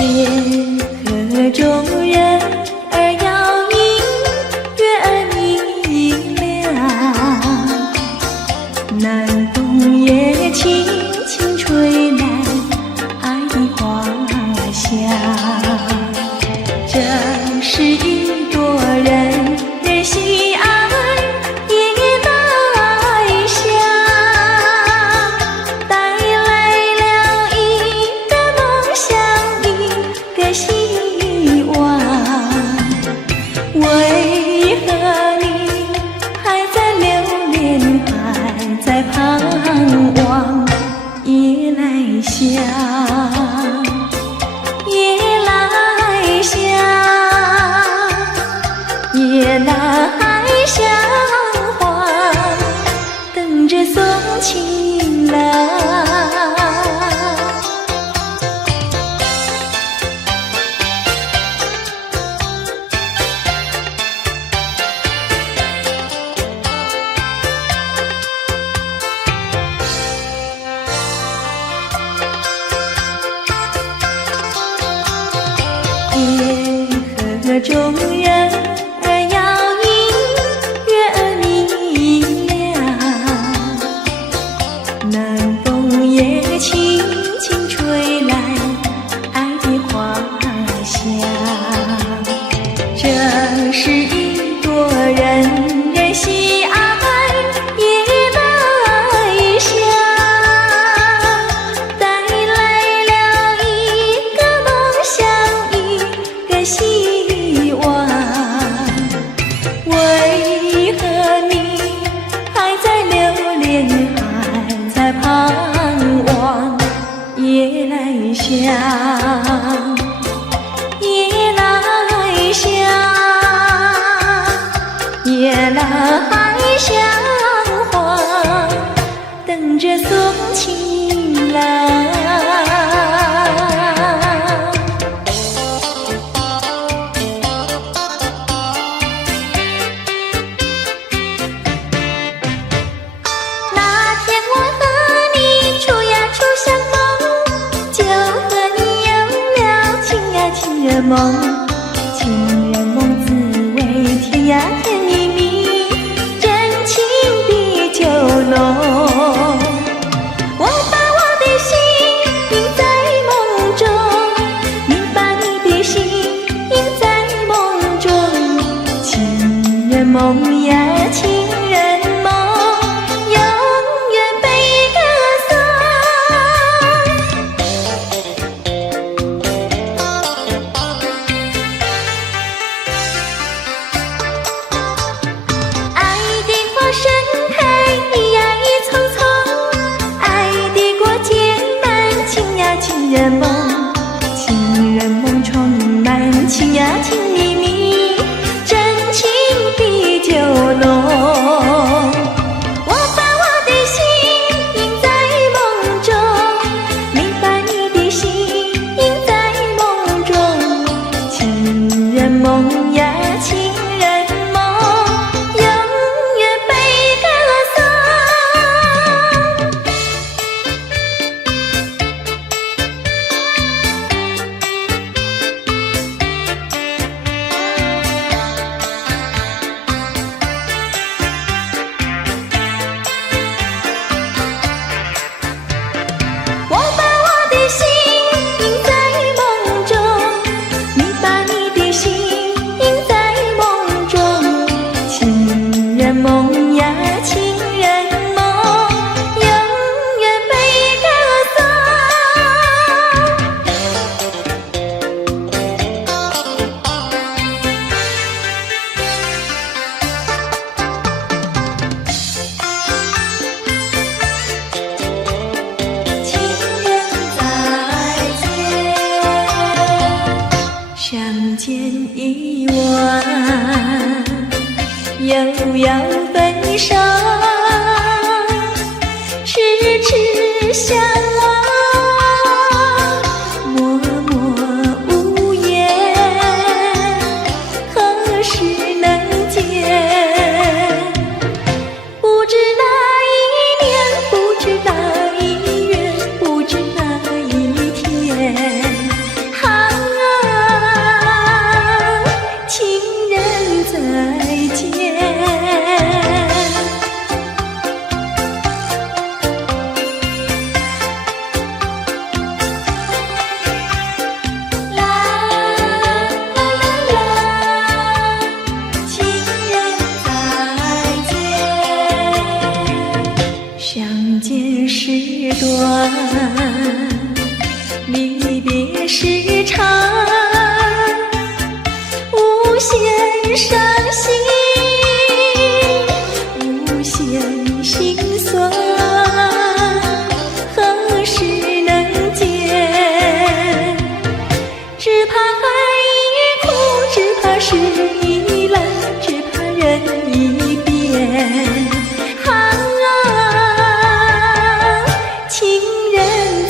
夜河中人儿摇影，月儿明亮。南风也轻轻吹来爱的花香。这是一朵人人喜爱也来香，带来了一个梦想，一个希望。为何你还在留恋，还在盼望？夜来香，夜来香，夜来香花，等着送情郎。夜河中人儿摇影，月儿明亮。南风也轻轻吹来爱的花香。这是一朵人人喜爱夜来香，带来了一个梦想，一个希望。为何你还在留恋，还在盼望？夜来香，夜来香，夜来香花，等着送情郎。那天我和你处呀处相逢，就和你有了情呀情人梦。情人梦滋味甜呀甜蜜蜜，真情比酒浓。我把我的心印在梦中，你把你的心印在梦中。情人梦呀情人梦，永远被歌颂。爱的花盛开一呀一丛丛，爱的果结满情呀情人梦。情人梦充满情呀情蜜蜜，真情比酒浓。我把我的心印在梦中，你把你的心印在梦中。情人梦呀情人梦，永远被歌颂。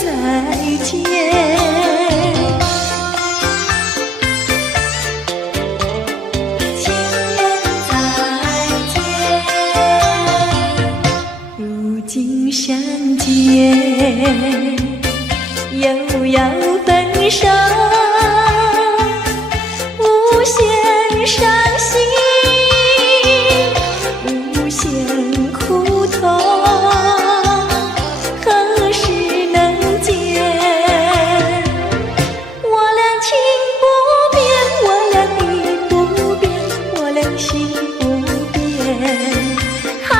再见，情人再见，如今相见又要分手，无限伤心，无限苦痛，何时能见？我俩情不变，我俩理不变，我俩心不变。啊，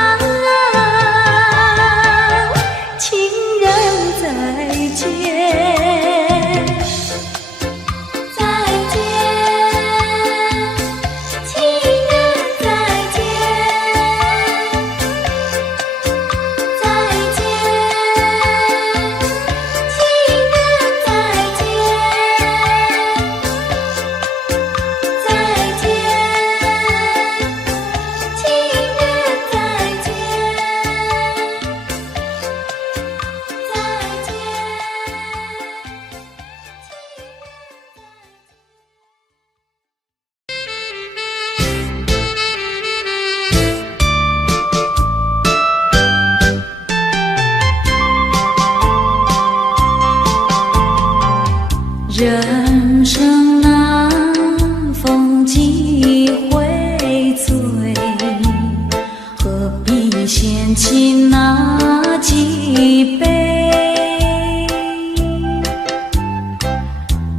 情人再见。人生难逢几回醉，何必嫌弃那几杯？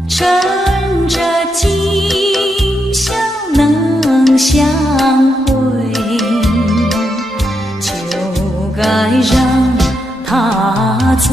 趁着今宵能相会，就该让他醉。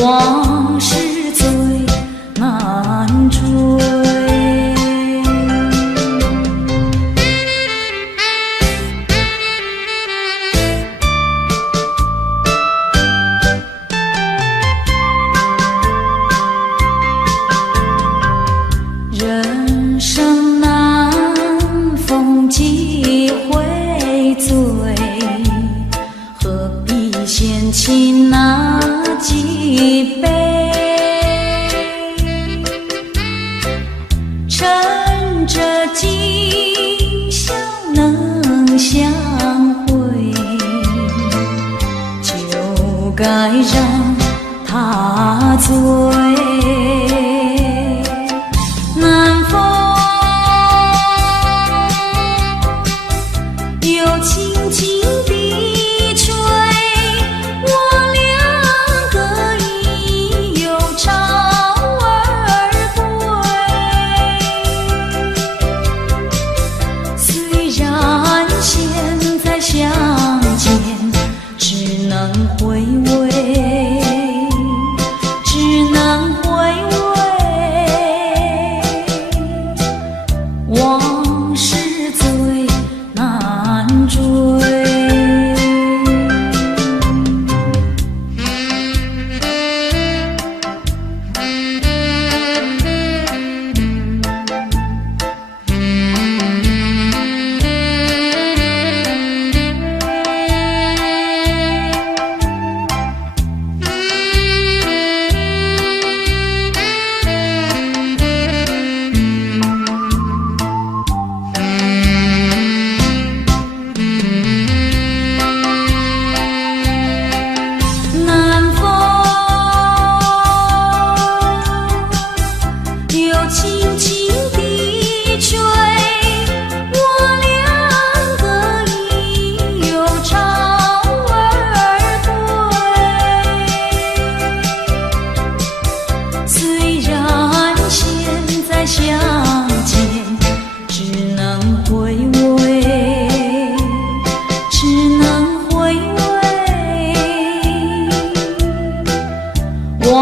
往事最难追，人生难逢几回醉，何必嫌弃那几杯？趁着今宵能相会，就该让他醉。南风又轻轻地吹，往事最难追。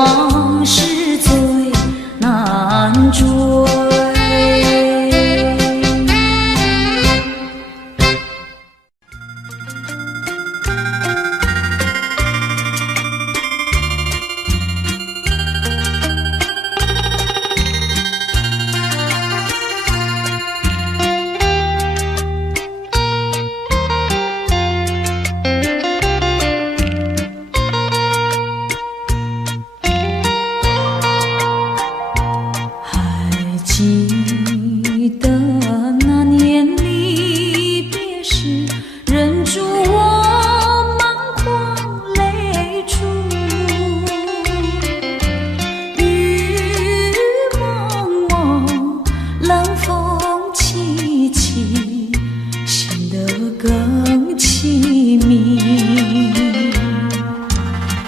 往事最难追。记得那年离别时，忍住我满眶泪珠。雨蒙蒙，冷风凄凄，显得更凄密。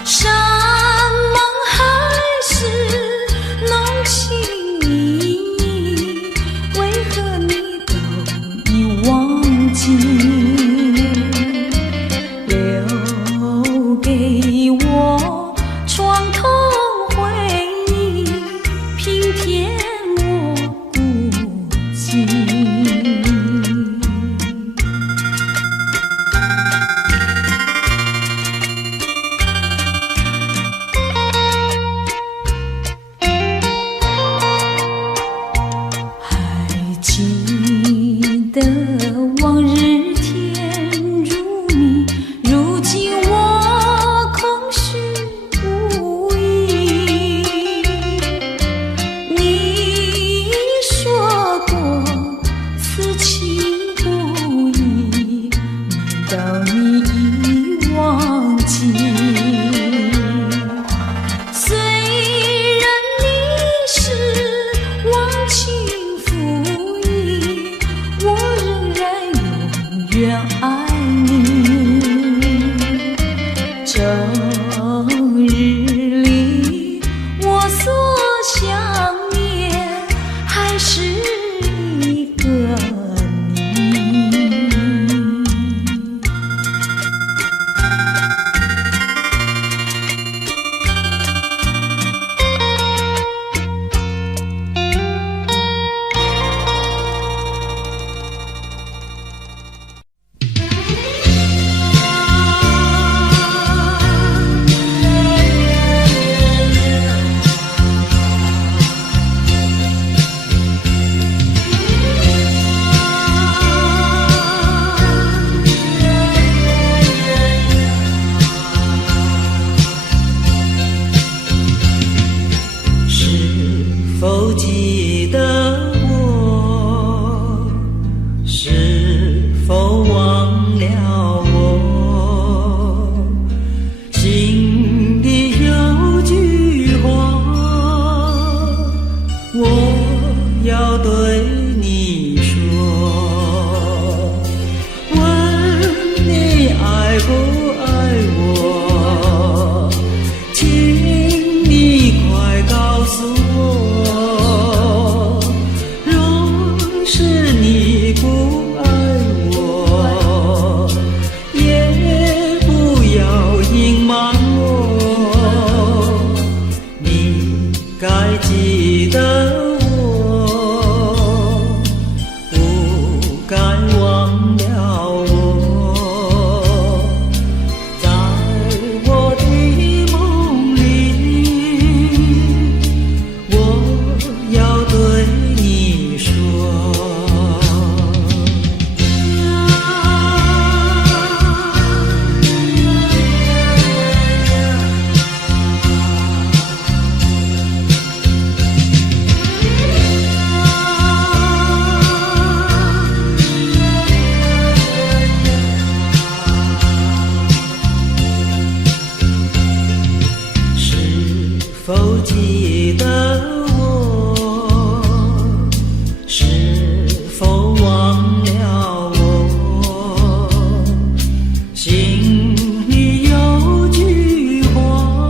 山盟海誓，浓情留给我床头回忆，平添我孤寂。还记得往日甜如蜜，如今我空虚无依。你说过此情不移，难道你已忘记？虽然你是忘情负义，我仍然永远爱你。整日里我所想念，还是一个你。否记得我？是否忘了我？心里有句话，我要对你说，问你爱不爱我？请你快告诉我。记得我，不该忘了我，在我的梦里，我要对你说。否记得我？是否忘了我？心里有句话，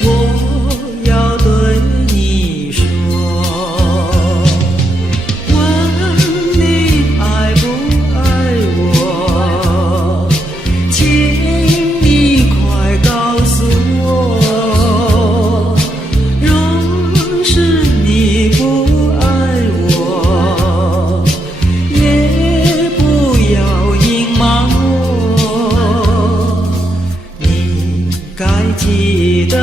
我要对你说，问你爱不爱我？请你快告诉我。记得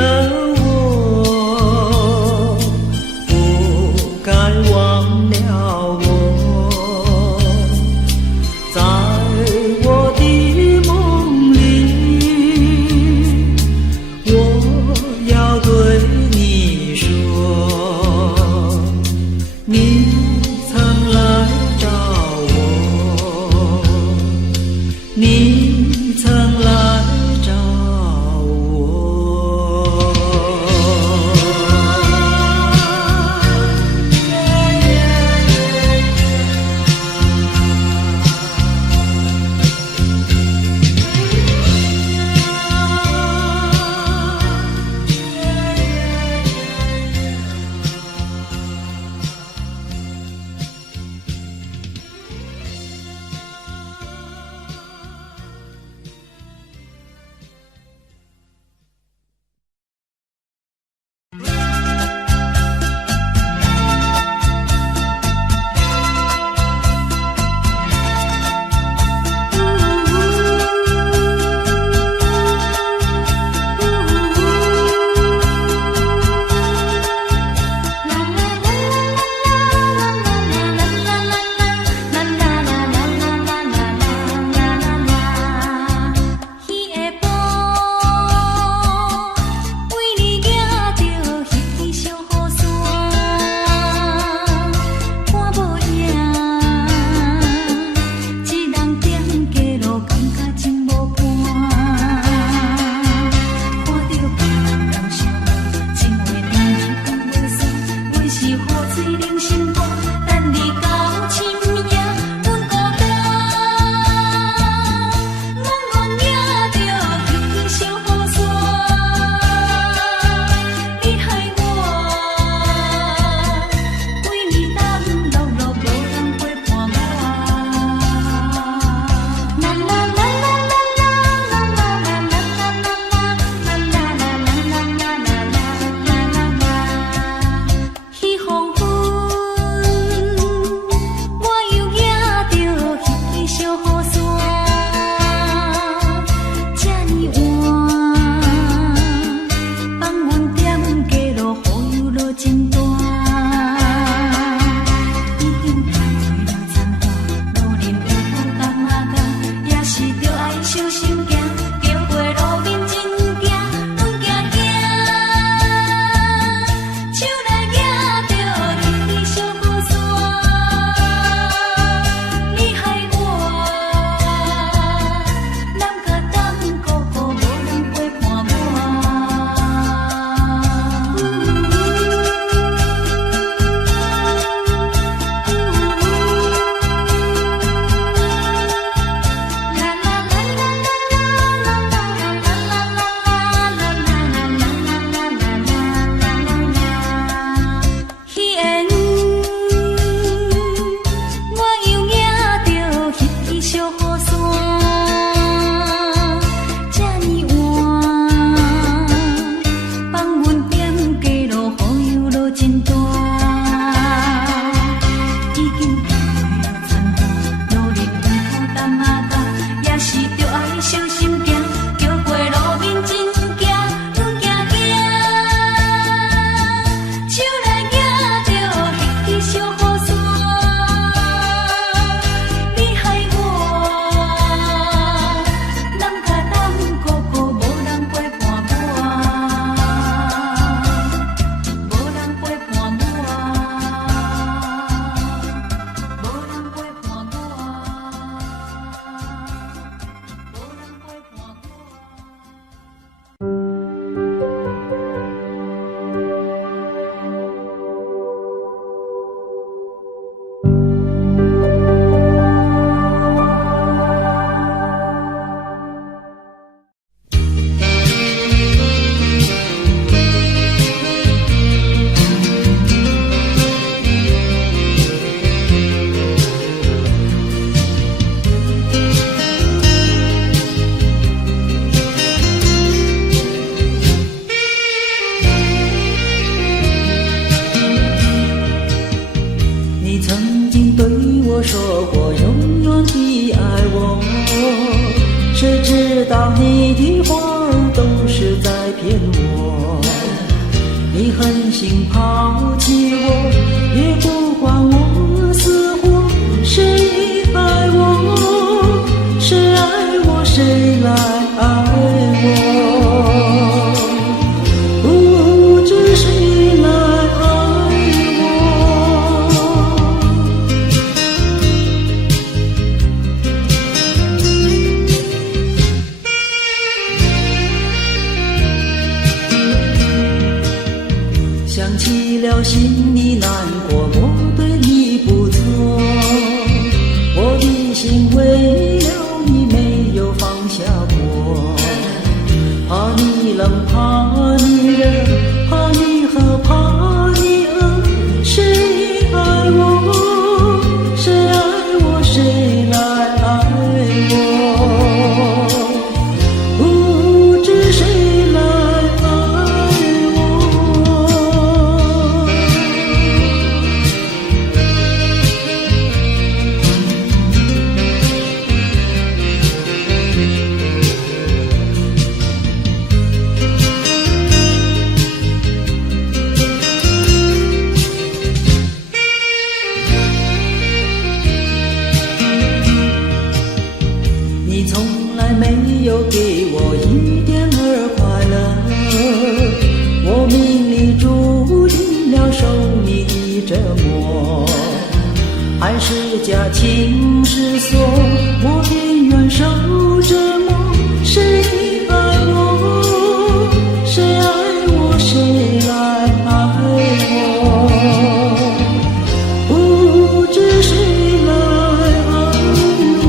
我，不该忘了我，在我的梦里，我要对你说，你曾来找我，你曾来找我。谁知道你的话儿都是在骗狠心抛弃我，也不管我死活。谁爱我，谁爱我，谁来爱我，不知谁来爱我。想起了心里难过，我对你不错，我的心为了你没有放下过，怕你冷，怕你热，怕你喝，怕你饿，谁爱我，谁爱我，谁来爱我，不知谁来爱我。你从来没有给我一点儿快乐，我命里注定了受你折磨，爱是假情是锁，我便愿受折磨。谁爱我，谁爱我，谁来爱我，不知谁来爱我。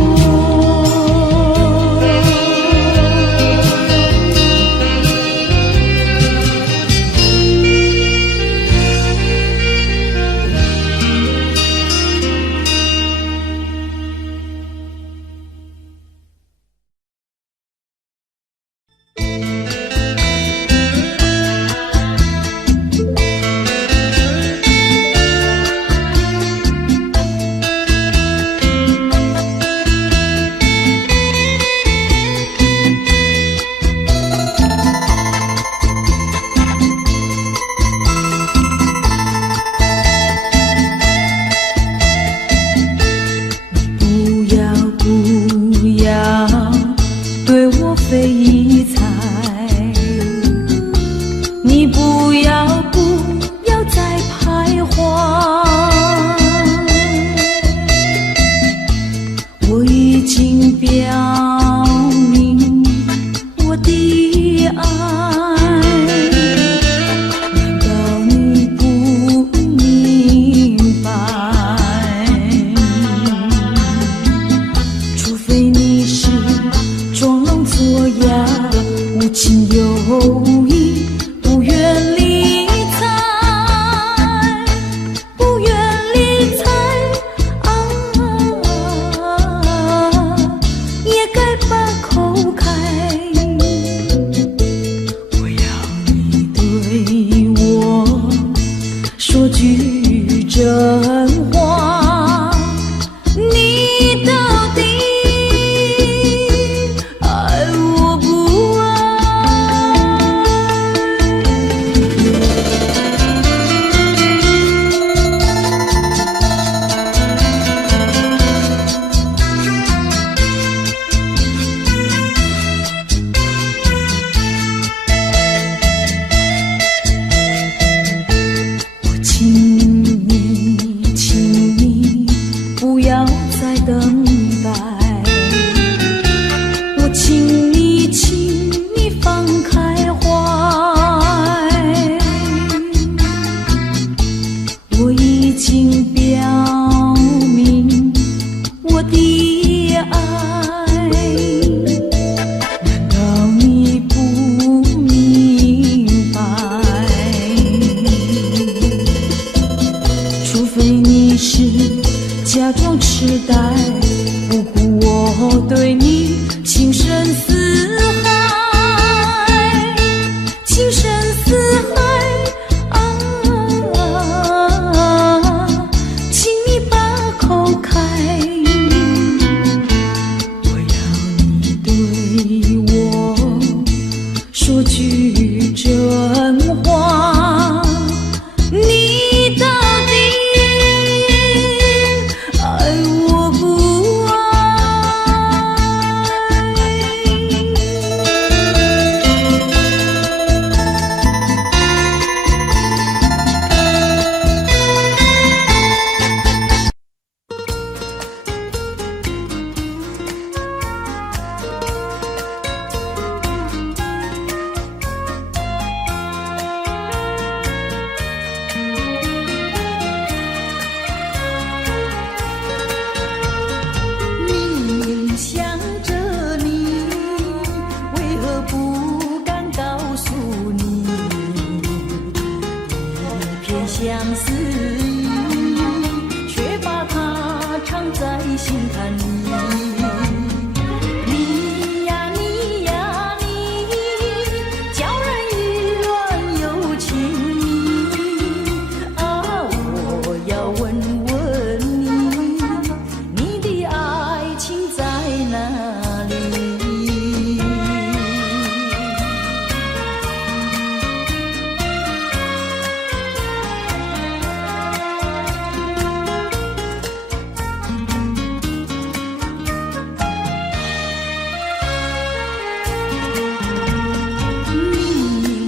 明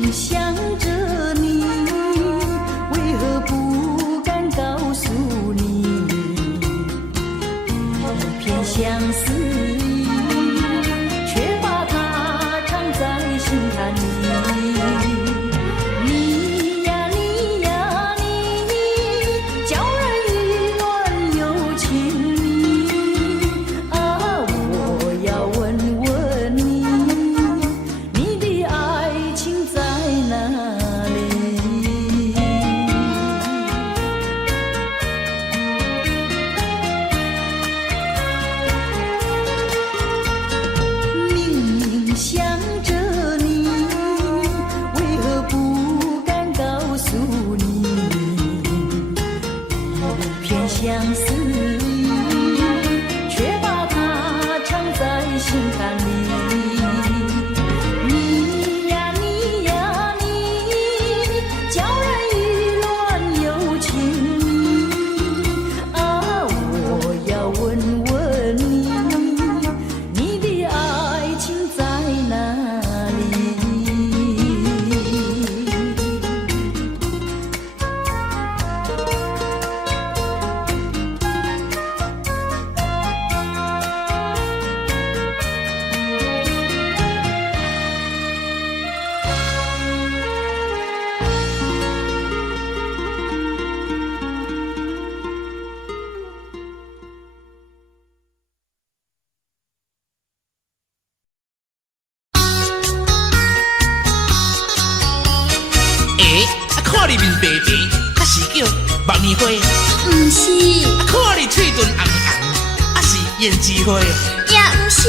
明想着你，为何不敢告诉你？一片相思意，却把它藏在心坎里。你呀你呀你，叫人意乱又情迷啊！我要问问你，你的爱情在哪里？明明想着你，为何不敢告诉你？一片相思意，却把它藏在心坎里。你呀你呀你，叫人意乱又情迷啊！我要问问你，你的爱情在哪里？看你面白白，还是叫万年花？毋是，看你嘴唇红红，还是胭脂花？也毋是，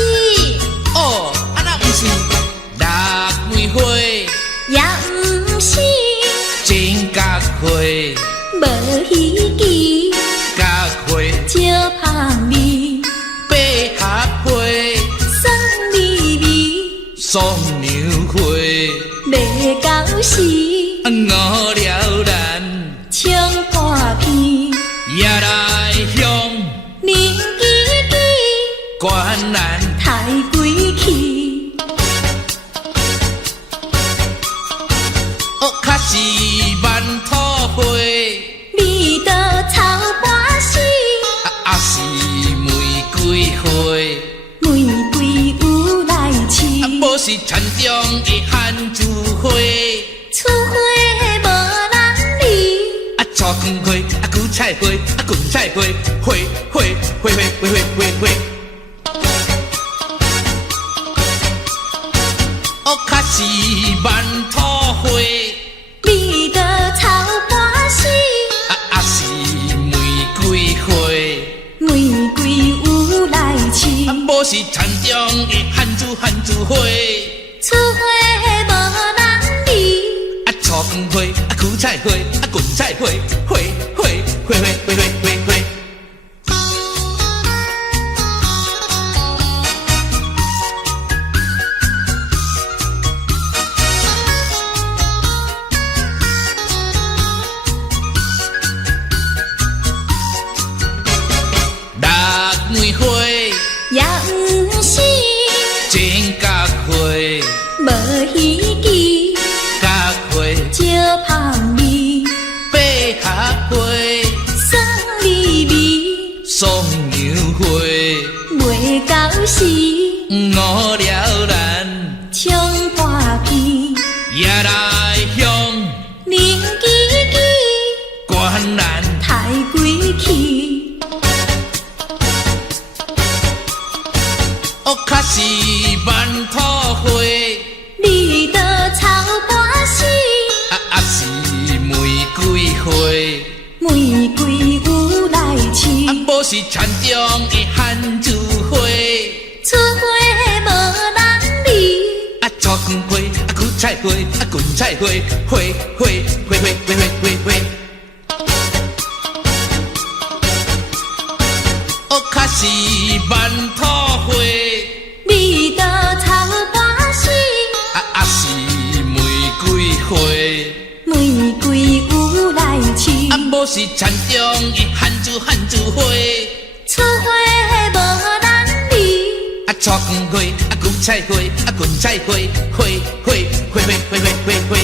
哦，啊那毋是腊梅花、也毋是，真角花、无稀奇，角花、少香味，百合花、酸味味，双娘花，未到时，五了然，唱半片，夜来香，凝记记，观然太归去，哦，较是万土花，味道草半死，啊是玫瑰花。玫瑰有来试，无是田中的番薯花，厝花无人理，菜根花，韭菜花，芹菜花，花花花花花花花花。哦，较是万土花，味道草半死，啊是玫瑰花，玫瑰有来试，无是田中的番薯花，厝花无人理，菜根花，韭菜花，芹菜花，花花花花花花花花。腊梅花，也毋是，真角花，无稀奇，角花，少香味，百合花，酸味味，双娘花，未到时，五了然，唱半片，夜来香，凝记记，观然太归去，哦，较是万土花，味道草半死，啊是玫瑰花，玫瑰有来试，无是田中的番薯花，厝花无人理，菜根花，韭菜花，芹菜花，花花花花花花花。哦，较是万土花，味道草半死，啊是玫瑰花，玫瑰有来试，无是田中的番薯花，厝花无人理，葱花，韭菜花，芹菜花，花花花花花花花花。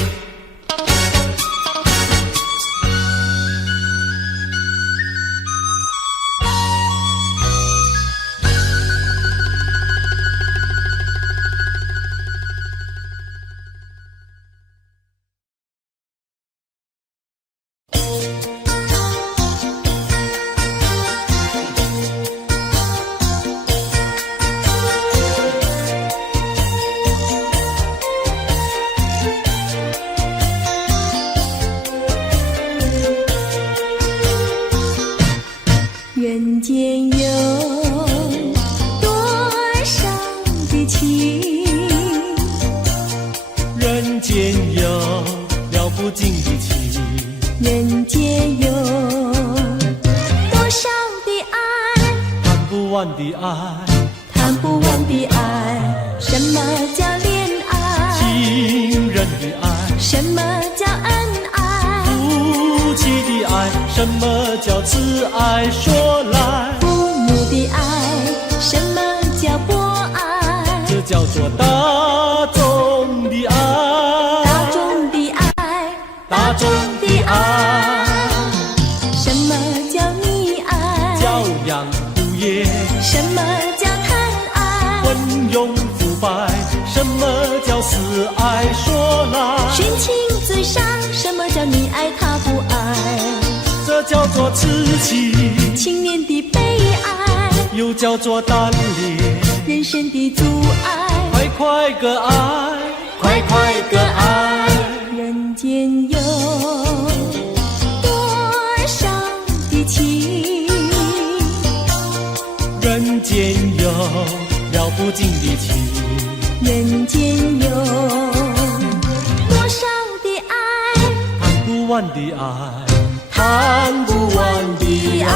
人间有多少的情，人间有了不尽的情，人间有多少的爱，谈不完的爱，谈不完的爱。什么叫恋爱？情人的爱，什么叫恩爱？夫妻的爱，什么叫慈爱？说来，父母的爱，什么叫博爱？这叫做大众的爱，大众的爱，大众的爱，什么叫溺爱？教养无业，什么叫贪爱？昏庸腐败，什么叫死爱？说来，寻情最上，什么叫你爱他不爱？这叫做痴情，青年的悲哀，又叫做单恋，人生的阻碍。快快个爱，快快个爱，人间有多少的情，人间有了不尽的情，人间有多少的爱，谈不完的爱，谈不完的爱。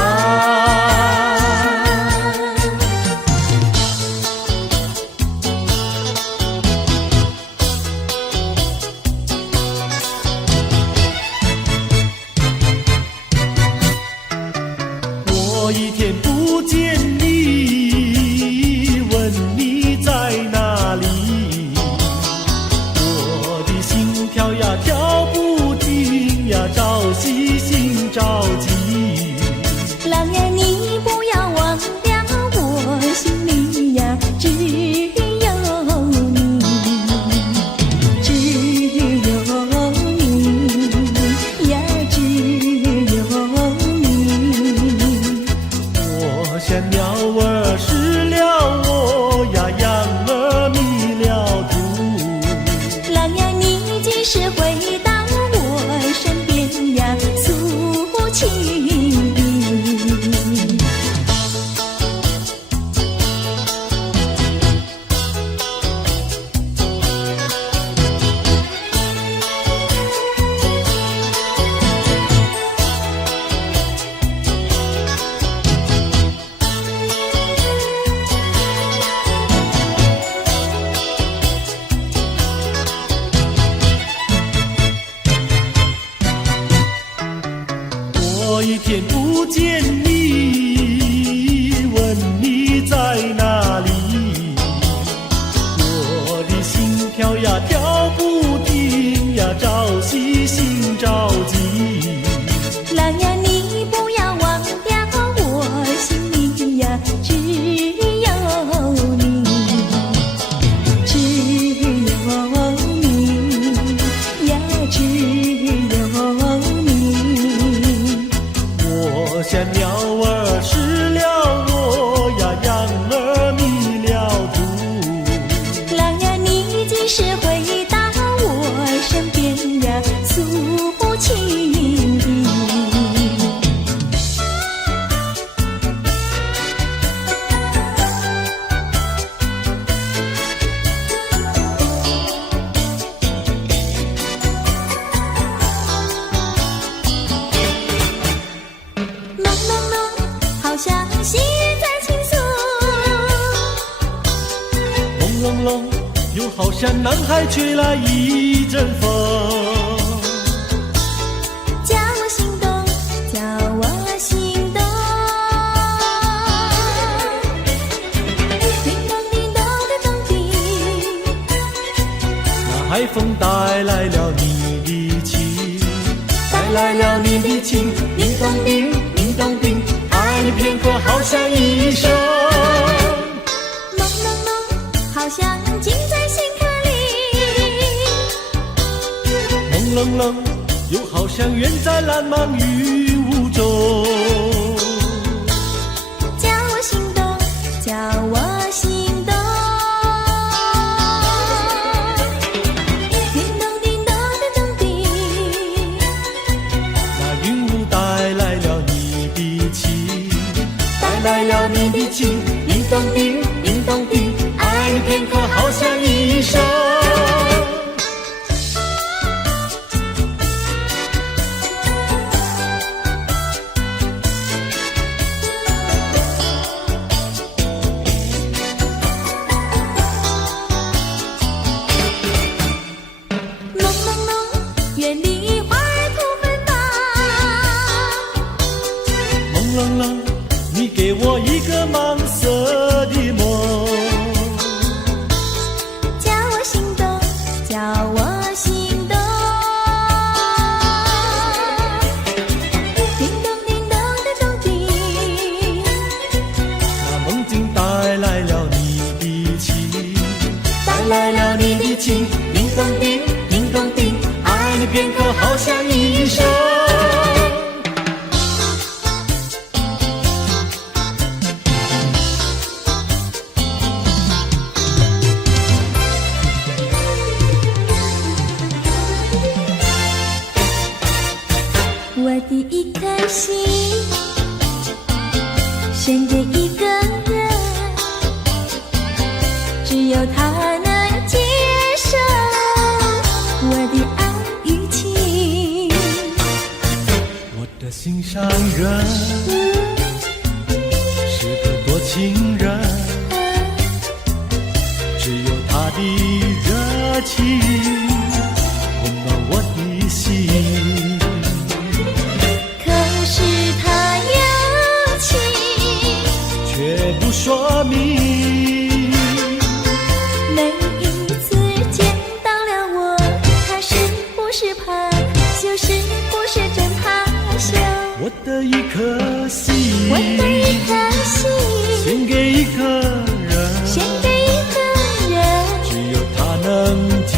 我一天不见你，问你在哪里，我的心跳呀跳不停呀，着急心着急。郎呀，你不要忘了我心里呀，只有你，只有你呀，只有你。我像鸟儿失了窝呀，羊儿迷了途。郎呀，你几时回到我身边呀，诉情意。我一天不见你，问你在哪里，我的心跳呀跳不停呀，着急心着急。郎呀，你不要忘掉我心里呀，只有你，只有你呀，只有你。我像鸟儿失了窝呀，羊儿迷了途。郎呀，你几时回到我身边呀，诉情意。朦朦胧，好像细雨在倾诉，朦胧胧，又好像南海吹来一阵风。叫我心动，叫我心动。叮咚叮咚，海风带来了你的情，带来了你的情，叮咚叮，叮咚叮，爱你片刻好像一生。朦朦胧，好像近在心坎里，朦冷冷，又好像远在蓝茫云雾中。叫我心动，叫我心动。叮咚叮咚叮咚叮，那云雾带来了你的情，带来了你的情，叮咚叮，叮咚叮，爱你片刻好像一生。冷冷，你给我一个盲色的梦，叫我心动，叫我心动。叮咚叮咚叮咚叮，那梦境带来了你的情，带来了你的情，叮咚叮，叮咚叮，爱你片刻好像一生。我的一颗心献给一个人，只有他能接受我的爱与情。我的心上人是个多情人，只有他的热情温暖我的心。却不说明，每一次见到了我，他是不是怕，就是不是真怕羞。我的一颗心，我的一颗心，献给一个人，献给一个人，只有他能接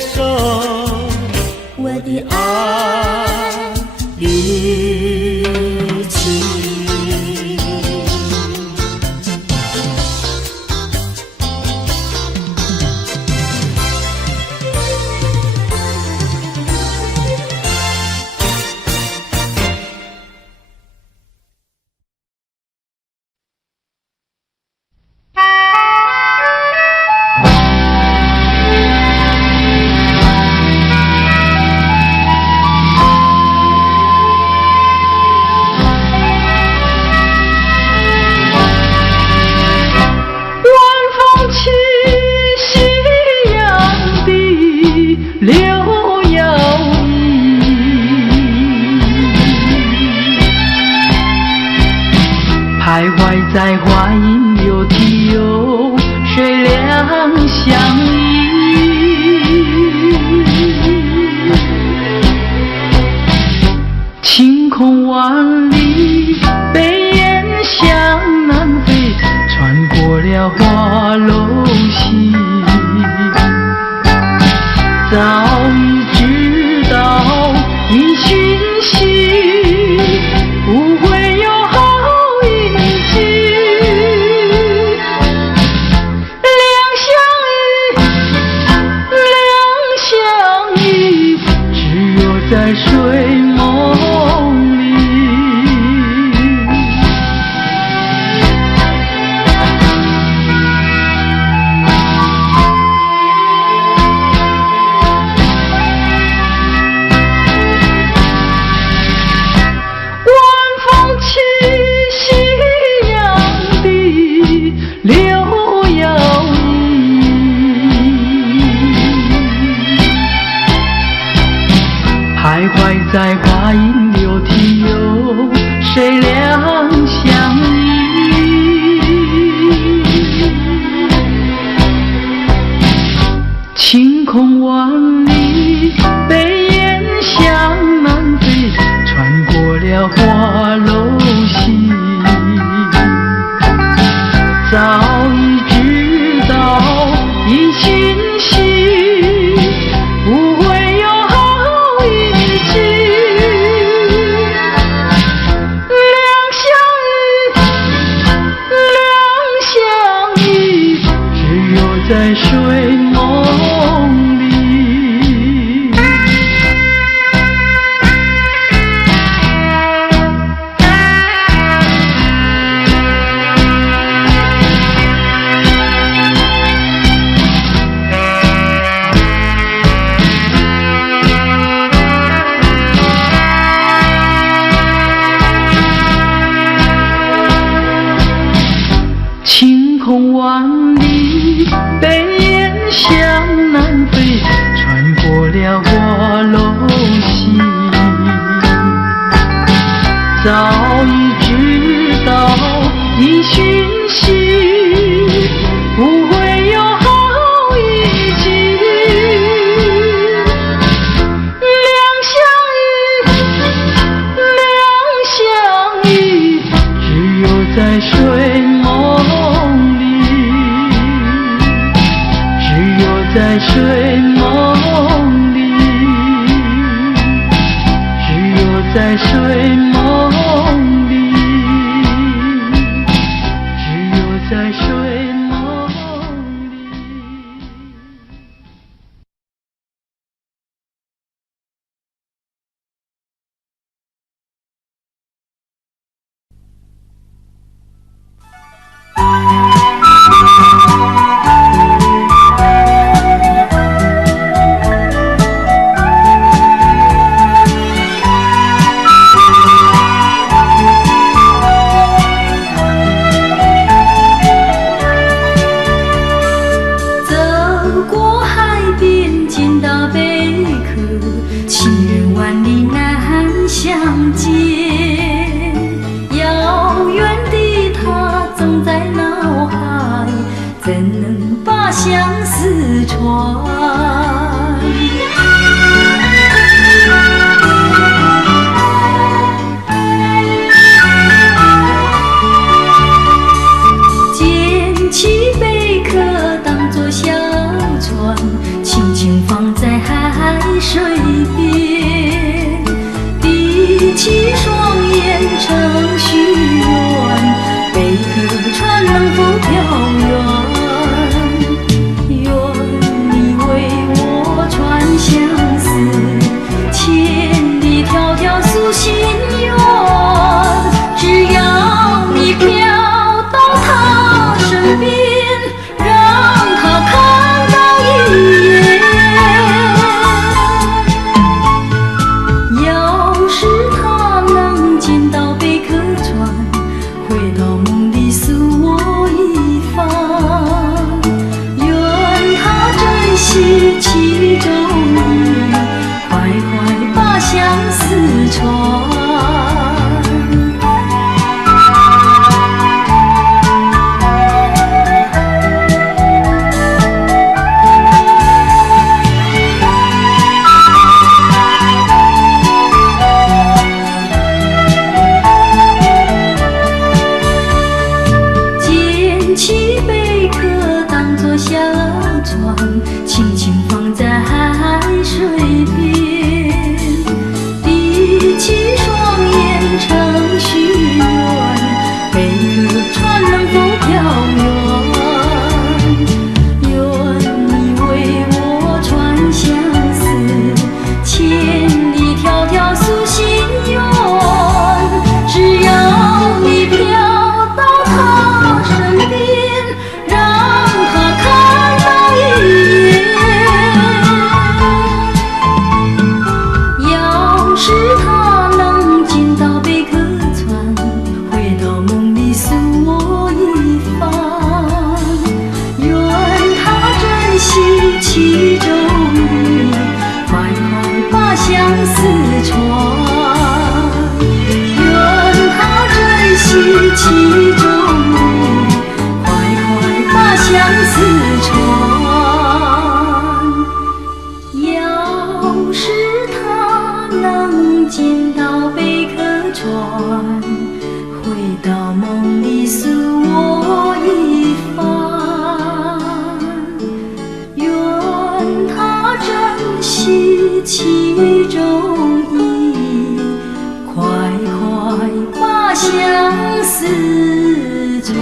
受我的爱与情。徘徊在花影柳堤游，水两相依。晴空万里，北雁向南飞，穿过了花楼溪。早已知道你讯息，不会有好运气。两相依，只有在睡梦里。徘徊在花影柳堤游，谁两相依？晴空万里，北雁向南飞，穿过了花楼溪。早已知道一群戏不会有好运气，两相依，只有在睡梦里。晴空万里，北雁向南飞，穿过了花楼溪。早已知道一群戏不会有好运气，两相依，只有在睡梦里，只有在睡梦里，只有在睡梦里，只有在睡梦里。船，回到梦里诉我一番，愿他珍惜其中意，快快把相思传。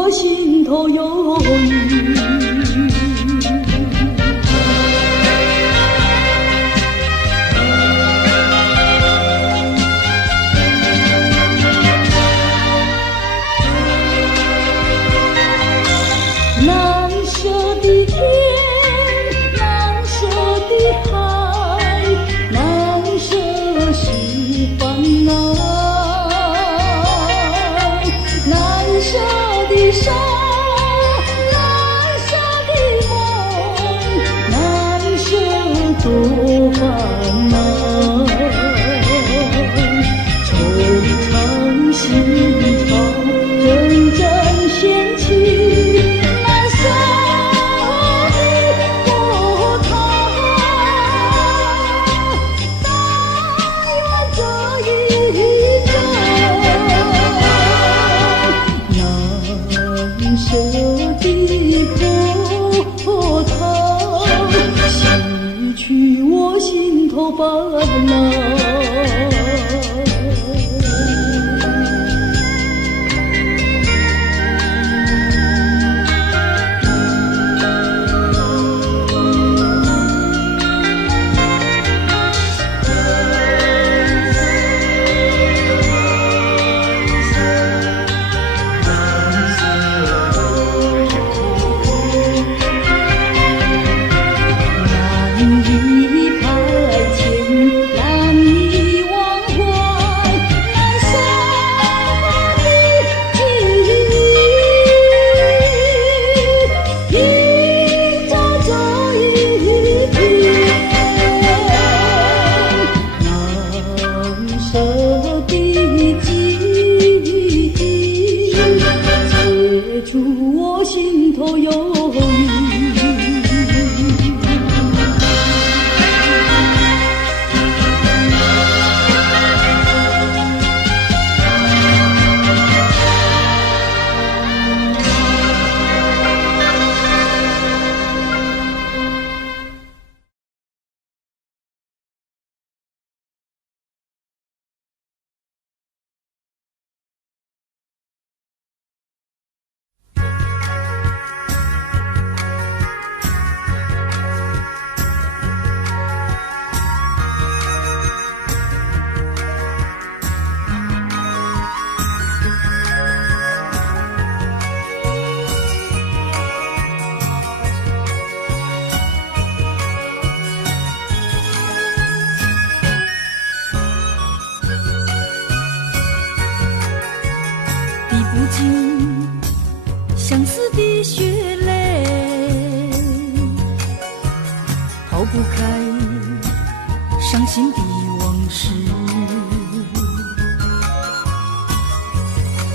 我心头有你。难舍的天，难舍的海，难舍是烦恼，难舍的伤，难舍的梦，难舍多烦恼，惆怅心潮，阵阵掀起。舍的波涛，洗去我心头烦恼。我心头有你。相思的血泪，抛不开伤心的往事。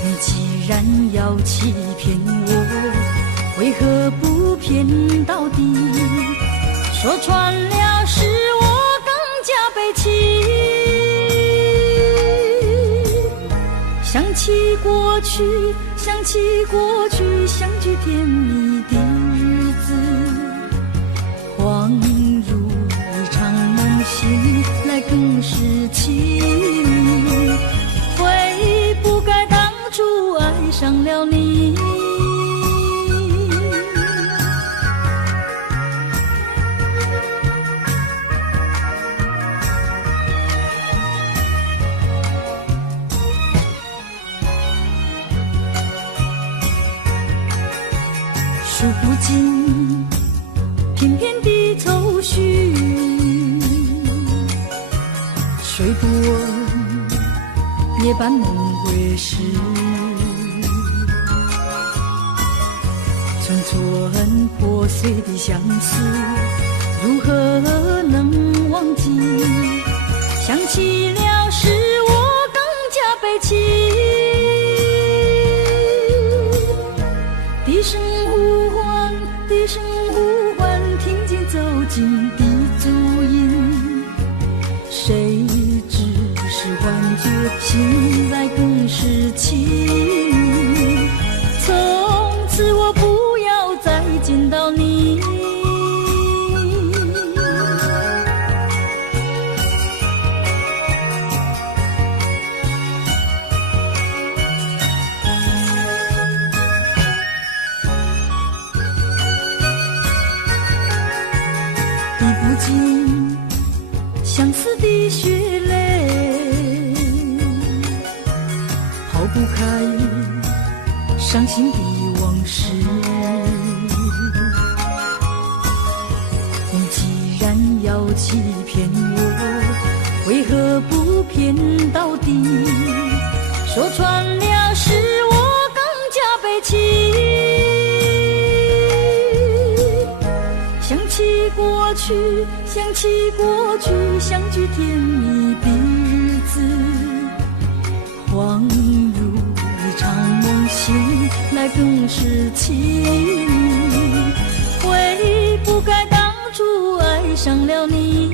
你既然要欺骗我，为何不骗到底？说穿了使我更加悲戚。想起过去，想起过去相聚甜蜜的日子，恍如一场梦醒来更是凄迷。悔不该当初爱上了你。数不尽片片的愁绪，睡不稳夜半梦归时，寸寸破碎的相思，如何能忘记？想起了使我更加悲戚。低声呼唤，低声呼唤，听见走近的足音。谁知是幻觉，醒来更是凄迷。从此我不要再见到你。尽相思的血泪，抛不开伤心的往事。你既然要欺骗我，为何不骗到底？说穿了是我更加悲戚。想起过去，想起过去，相聚甜蜜的日子，恍如一场梦醒来更是凄迷。悔不该当初爱上了你。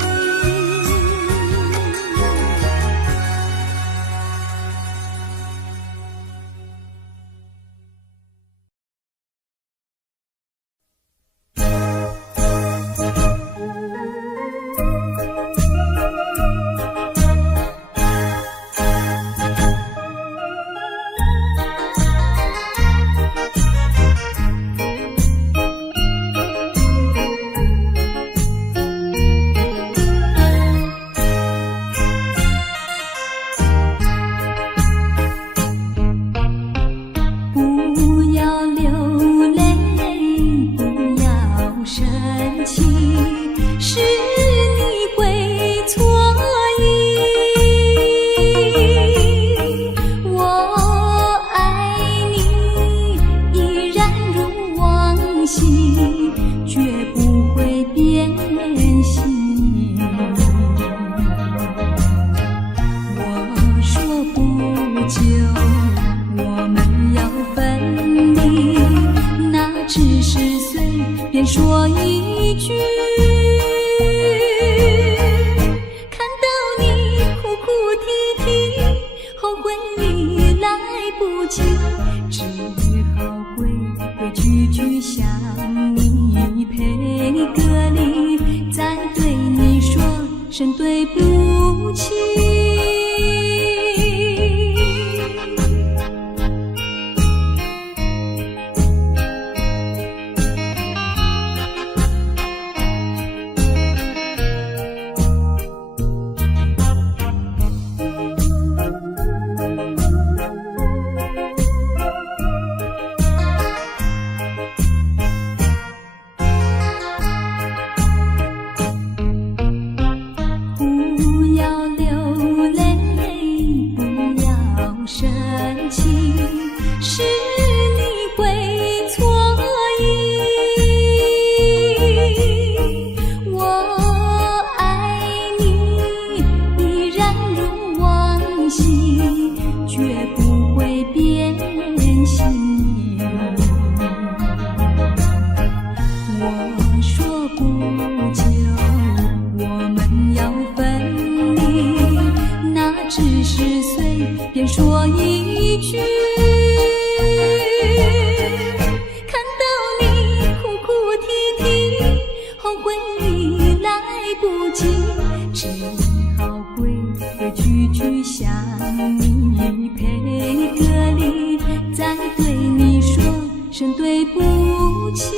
说一句，看到你哭哭啼啼，后悔已来不及，只好规规矩矩向你赔个礼，再对你说声对不起。说一句，看到你哭哭啼啼，后悔已来不及，只好规规矩矩向你赔个礼，再对你说声对不起。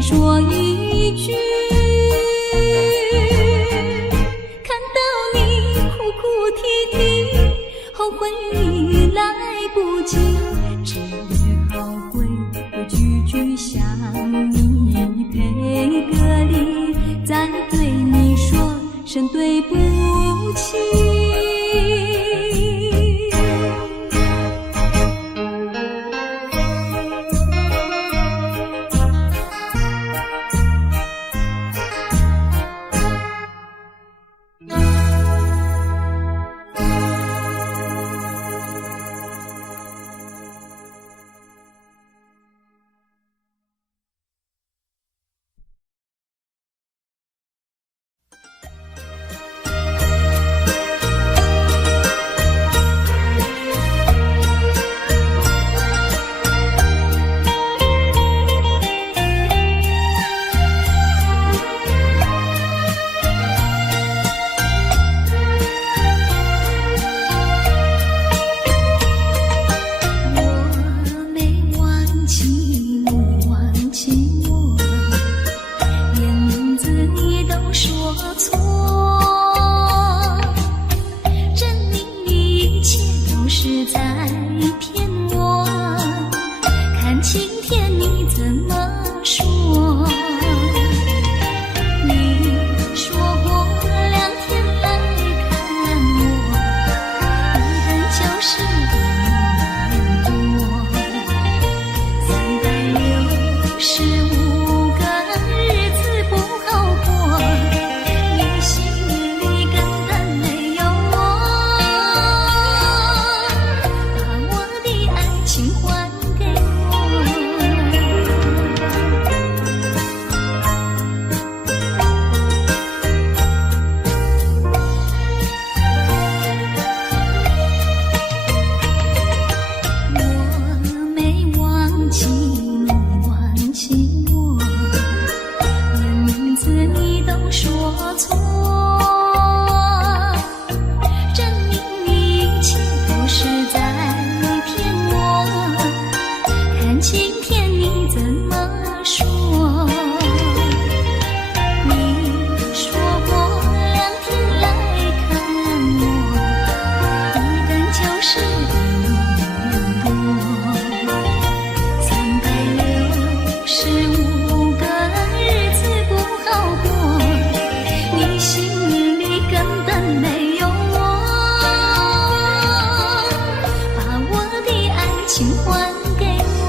说一句，看到你哭哭啼啼，后悔已来不及，只好规规矩矩向你赔个礼，再对你说声对不起。是在骗我？看晴天你怎么说？你说过2天来看我，一等就是1年多。365个日子不好过，你心里根本没有我。把我的爱情还给我没忘记你忘记我，连名字你都说错，证明你一切都是在骗我。看晴天你怎么说？你说过2天来看我，一等就是1年多。365个日子不好过，你心里根本没有我。把我的爱情还给我。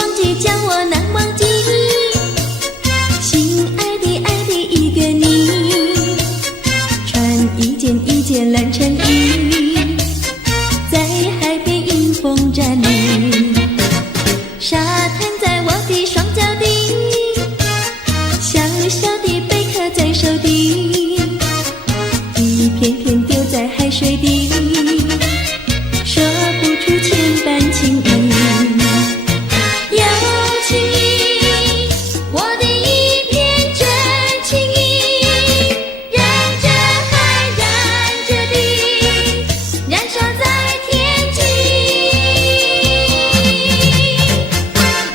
忘记叫我难忘记，心爱的一个你，穿一件蓝衬衣，在海边迎风站立，沙滩在我的双脚底，小小的贝壳在手底，一片片丢在海水底，说不出千般情意。有情意，我的一片真情意，燃着海，燃着地，燃烧在天际。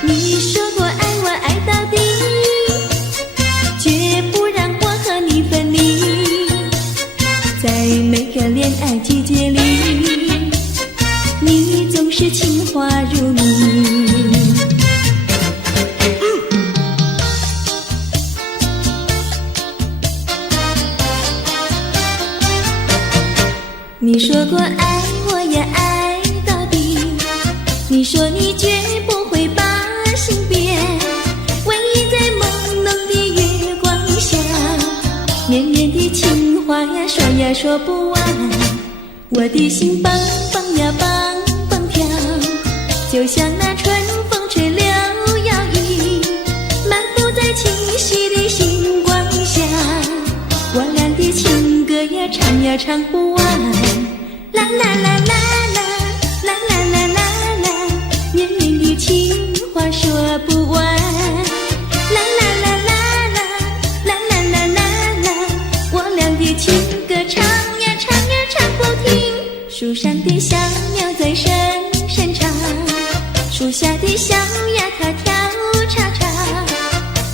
你说过爱我爱到底，绝不让我和你分离，在每个恋爱季节里，你总是情话如蜜。你说过爱我也爱到底，你说你绝不会把心变，唯一在朦胧的月光下，绵绵的情话呀说呀说不完，我的心蹦蹦呀蹦蹦跳，就像那春风吹柳摇曳，漫步在清晰的星光下，我俩的情歌呀唱呀唱不完，啦啦啦啦啦啦啦啦啦啦，绵绵的情话说不完，啦啦啦啦啦啦啦啦啦啦，我俩的情歌唱呀唱呀唱不停，树上的小鸟在声声唱，树下的小鸭它跳叉叉，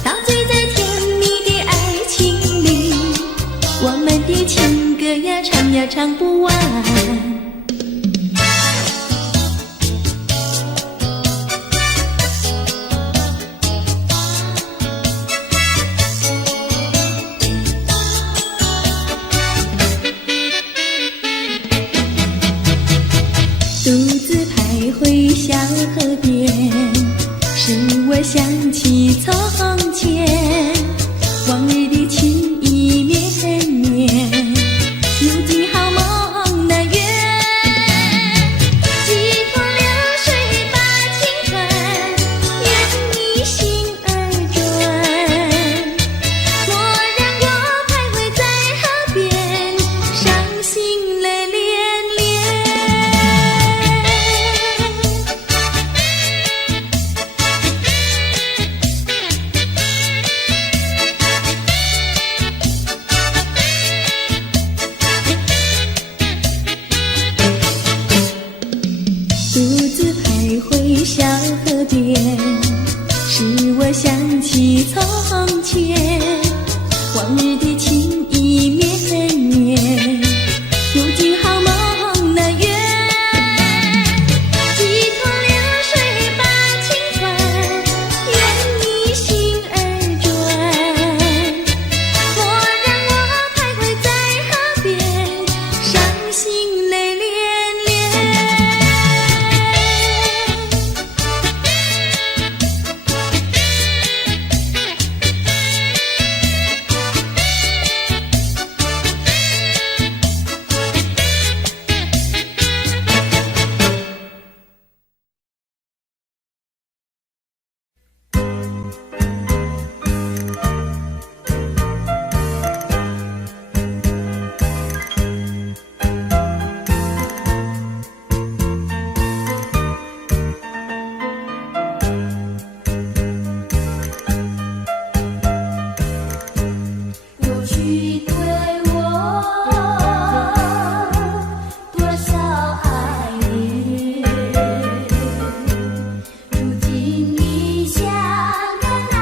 陶醉在甜蜜的爱情里，我们的情歌呀唱呀唱不完。独自徘徊小河边，使我想起从前，往日的情意绵绵，如今好梦难圆，几多流水把情传，愿你心儿转，莫让我徘徊在河边，伤心泪涟涟。独自徘徊小河边，使我想起从前，往日的情意绵绵，如今好梦难圆，几多流水把情传，愿你心儿转，莫让我徘徊在河边，伤心泪涟涟。过去对我多少爱恋，如今你像个那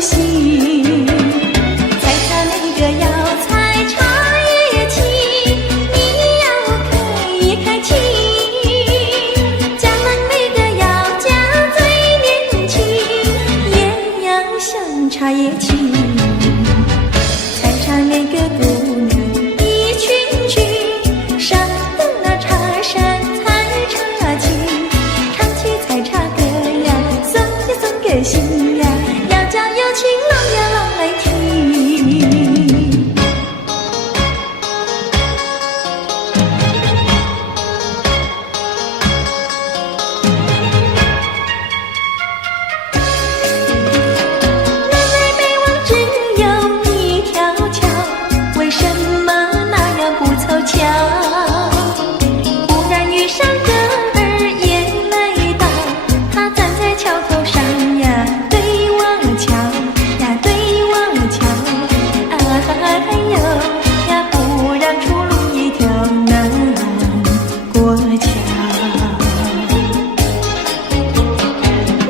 心。采茶那个要采茶叶青，你要开青。家门那个要家最年轻，也要像茶叶青。采茶那个姑娘一群群，上的那茶山采茶青，唱起采茶歌呀，送呀送给心呀，要叫有情郎呀郎来听。南来北往只有一条桥，为什么那样不凑巧？忽然遇上个儿也来到，他站在桥头上呀，对我瞧呀，对我瞧，哎呦呀，不让出路一条难过桥。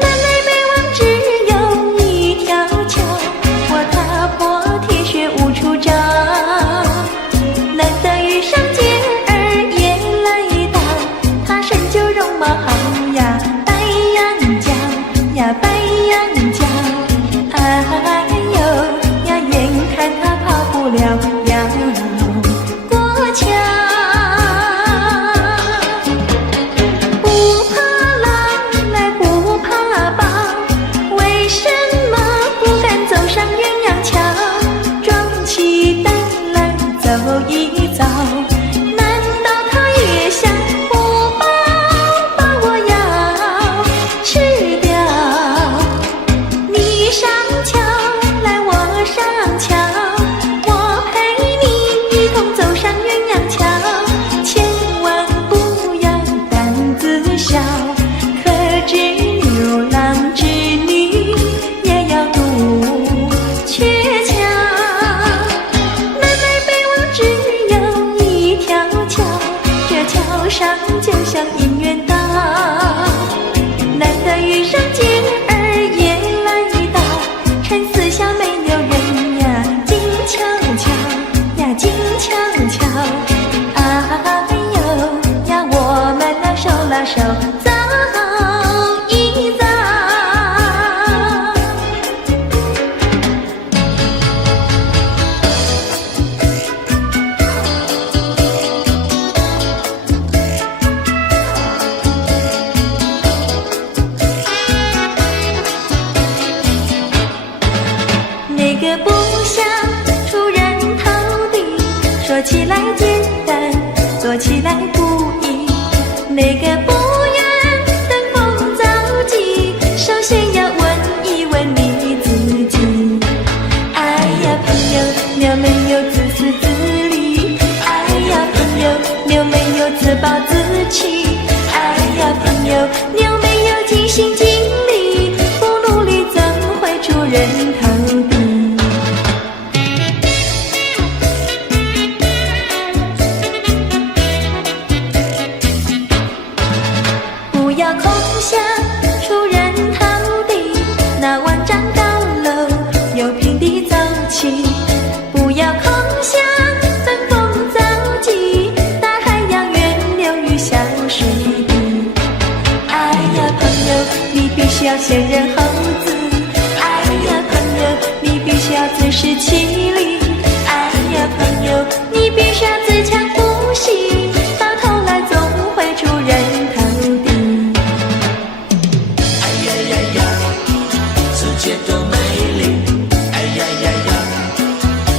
南来北往只有一条桥，我踏破铁鞋无处找。难得遇上姐儿也来到，她身就容貌好呀，白羊角呀，白羊角，哎呦呀，眼看她跑不了要过桥。不怕狼来不怕豹，为什么不敢走上鸳鸯桥？壮起胆来走一遭，难道他也想不饱把我要吃掉？你上桥来我上桥，我陪你一同走上鸳鸯桥，千万不要胆子小，可知牛郎织女也要渡鹊桥。南来北往只有一条桥，这桥上就像姻缘岛。难得遇上姐儿也来到，趁四下没有人呀，静悄悄呀，静悄悄，哎呦呀，我们俩手拉手走一遭。那个不想出人头地，说起来简单，做起来不易。那个不愿登峰造极，首先要问一问你自己。哎呀朋友，你有没有自私自利？哎呀朋友，你有没有自暴自弃？哎呀朋友，你有没有尽心尽力？不努力怎会出人头地？不要空想出人头地，那万丈高楼有平地走起。不要空想登峰造极，大海洋源流于小水滴。哎呀朋友，你必须要先人后子。哎呀朋友，你必须要自食其力。哎呀朋友，你必须要自强不息，到头来总会出人头地。哎呀呀呀，世界多美丽！哎呀呀呀，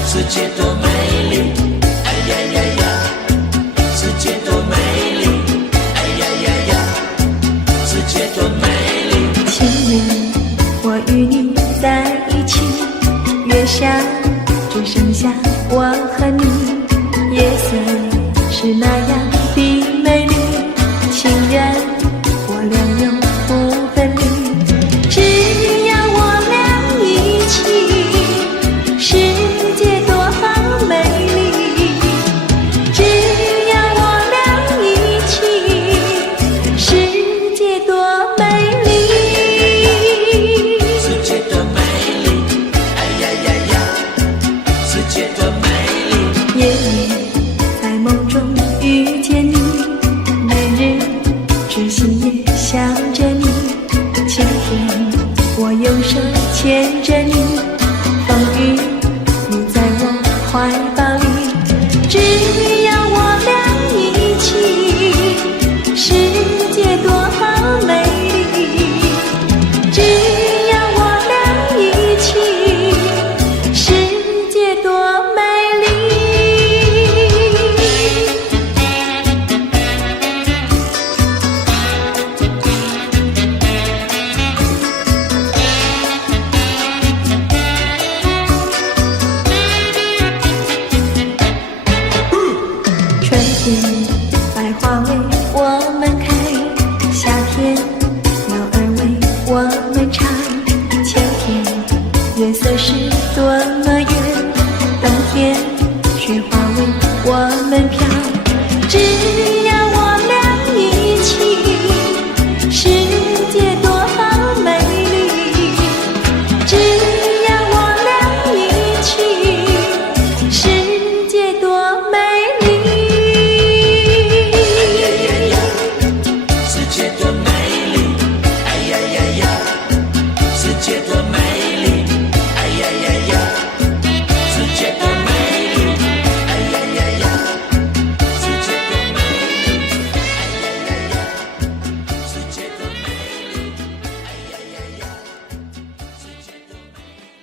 世界多美丽！哎呀呀呀，世界多美丽！哎呀呀呀，世界多美丽！情人，我与你在一起，月下只剩下我和你，夜色是那样的美丽。情人，我俩永不分离，只要我俩一起，世界多美丽。只要我俩一起，世界多美丽。世界多美丽！月色是多么远，冬天雪花为我们飘。只要我俩一起，世界多么美丽。只要我俩一起，世界多美丽。世界多美丽，哎呀呀呀！世界多美丽，哎呀呀呀！世界多美丽，哎呀呀呀！世界多美丽，哎呀呀呀！世界多美丽，哎呀呀呀！世界多美丽。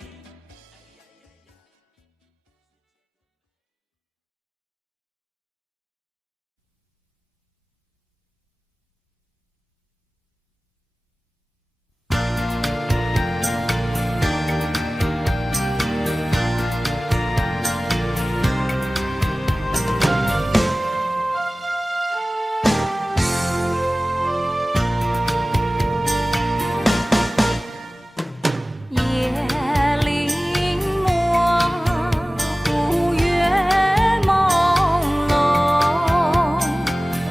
夜临模糊，月朦胧，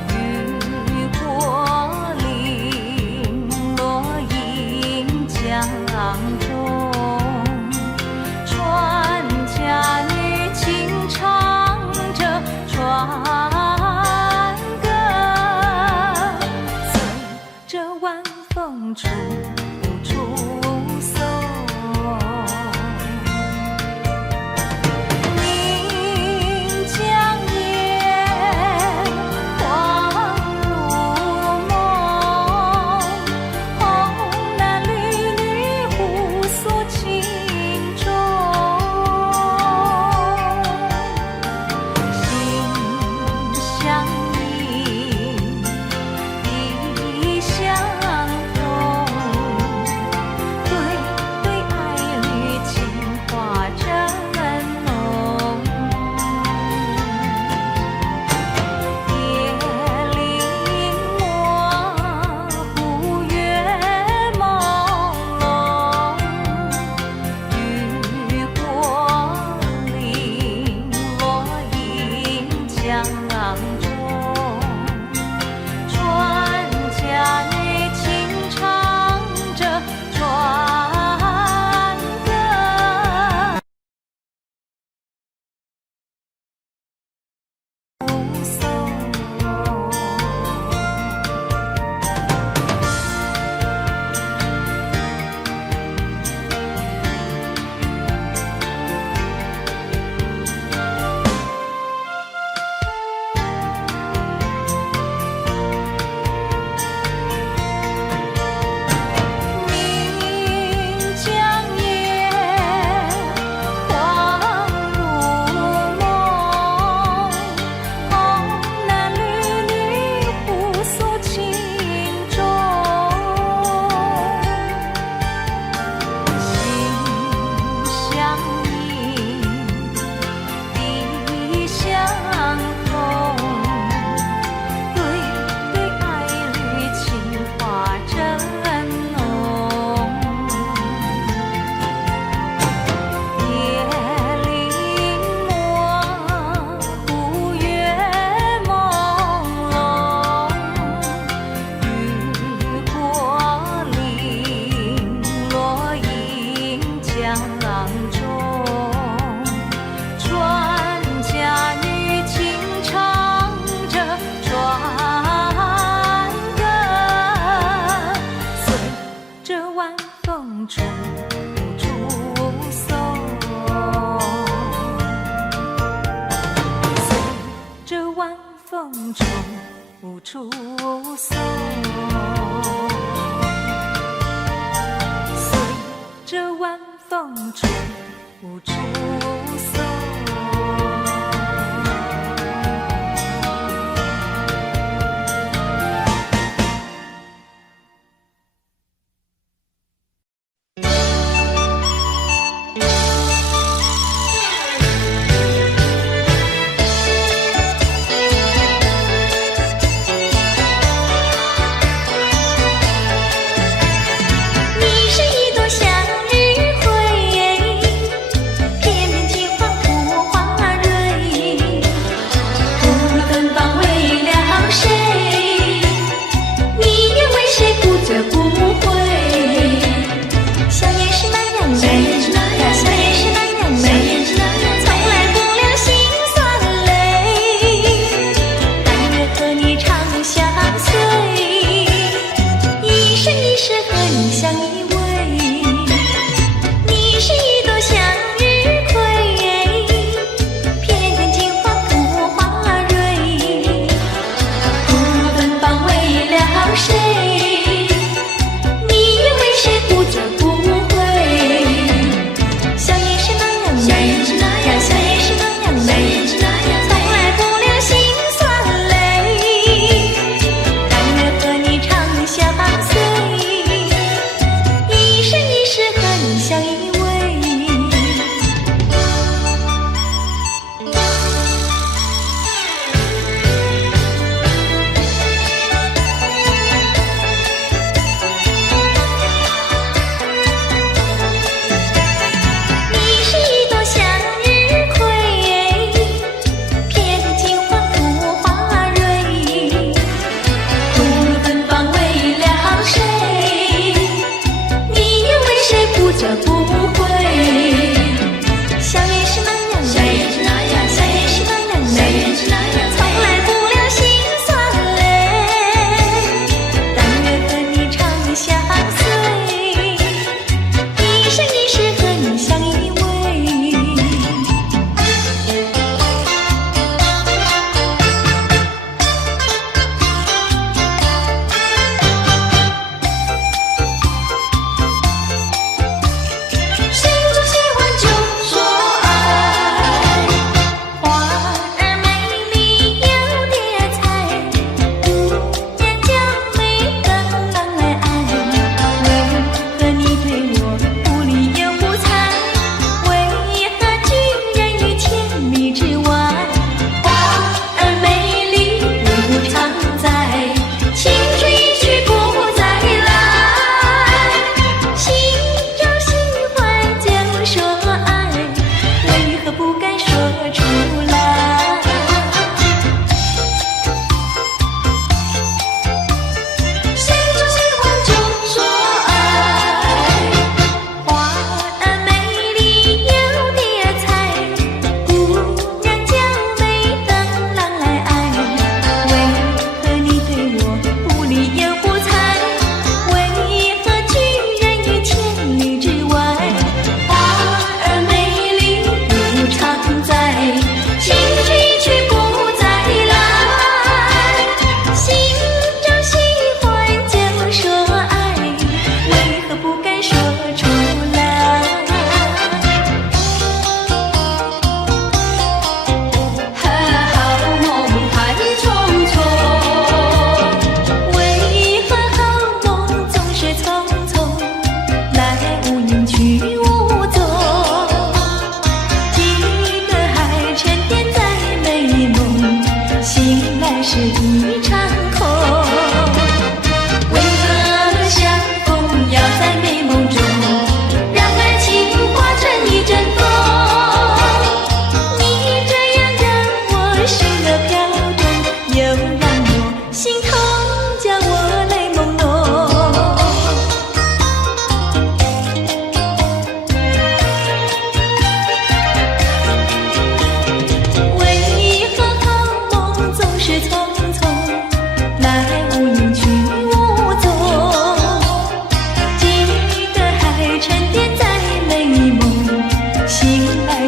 雨过零落映江中。船家女轻唱着船歌，随着晚风处处送。岷江夜，恍如梦，红男绿女互诉情衷。心相印，意相通，对对爱侣情话真浓。夜临模糊，月朦胧，雨过零落映江中。船家女轻唱着船歌，护送。岷江夜，恍如梦，红男绿女互诉情衷。心相印，意相通，对对爱侣情话真浓。夜临模糊，月朦胧，雨过零落映江中。船家女轻唱着船歌，随着晚风处处送。随着晚风处处送。随着晚风处处送。你是一朵向日葵，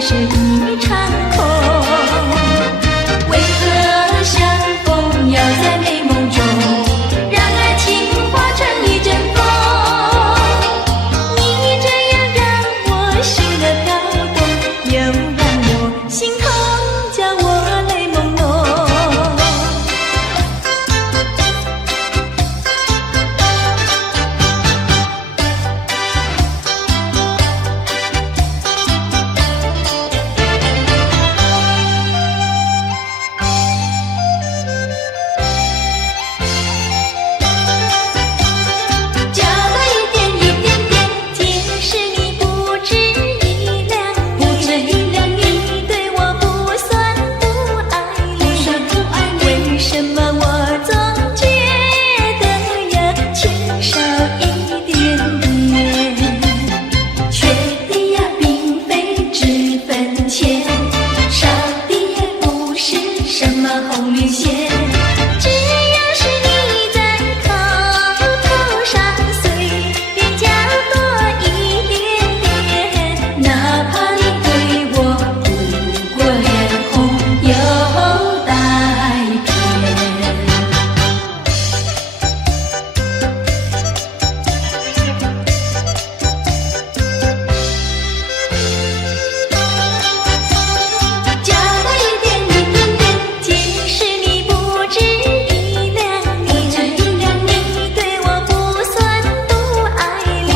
是一场空。为何相逢要在美梦中，让爱情化成一阵风？你这样让我心的跳动，又让我心痛，叫我泪朦胧。加多一点一点点，即使你不止一两年，你对我不算不爱恋，为什么我总觉得要缺少一点点？缺的呀并非只分钱，少的也不是什么红绿线。只要是你在口头上随便加多一点点，哪怕你对我不过脸红又带偏。加多一点一点点，即使你不止一两年，你对我不算不爱恋，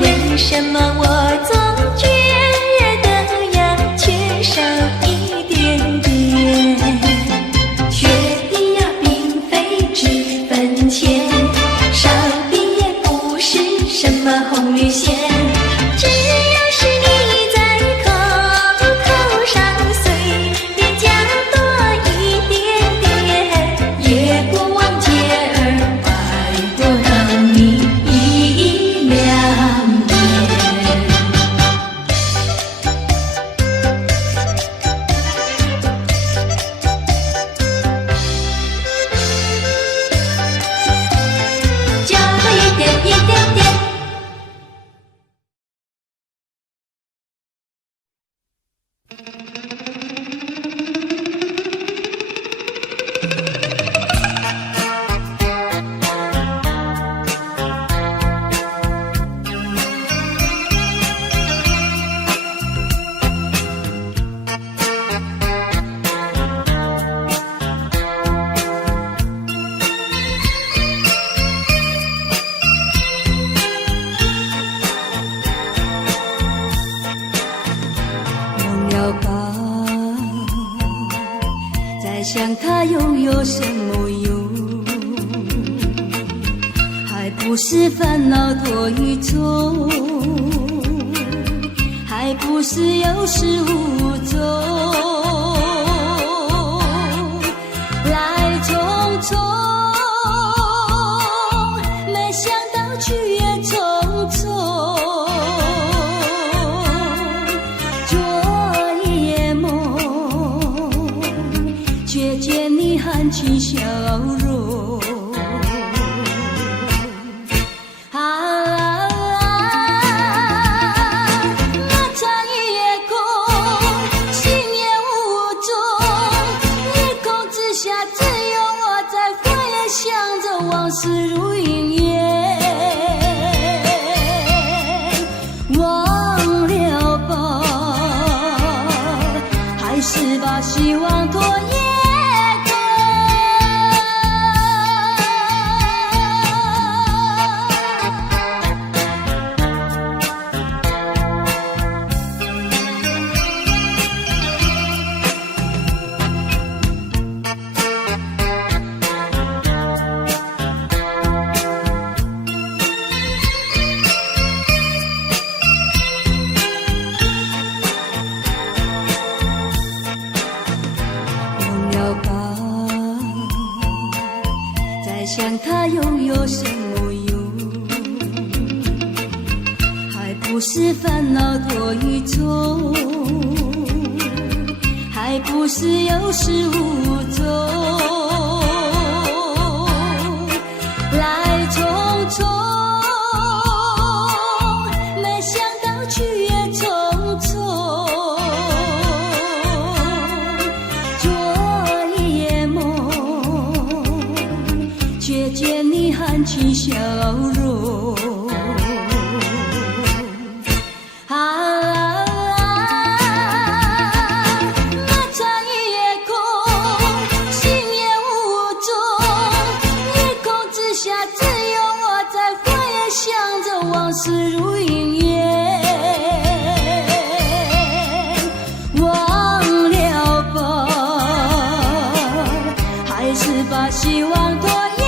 为什么我总觉得要缺少一点点？缺的呀并非只分钱，少的也不是什么红绿线。只要是你在口头上随便加多一点点，也不忘借儿爱多让你一两年。加多一点一点点。忘了吧，再想它又有什么用？还不是烦恼多一种，还不是有始无终。来匆匆，没想到去也匆匆。昨夜梦，却见你含情笑容。那场夜空，心也无踪，夜空之下只有我在回想着往事如云烟。忘了吧，还是把希望拖夜空。忘了吧，再想它又有什么用？还不是烦恼多一种，还不是有始无终。来匆匆，没想到去也匆匆。起笑容。漫长夜空，星夜无踪，夜空之下只有我在回想着往事如云烟。忘了吧，还是把希望拖延。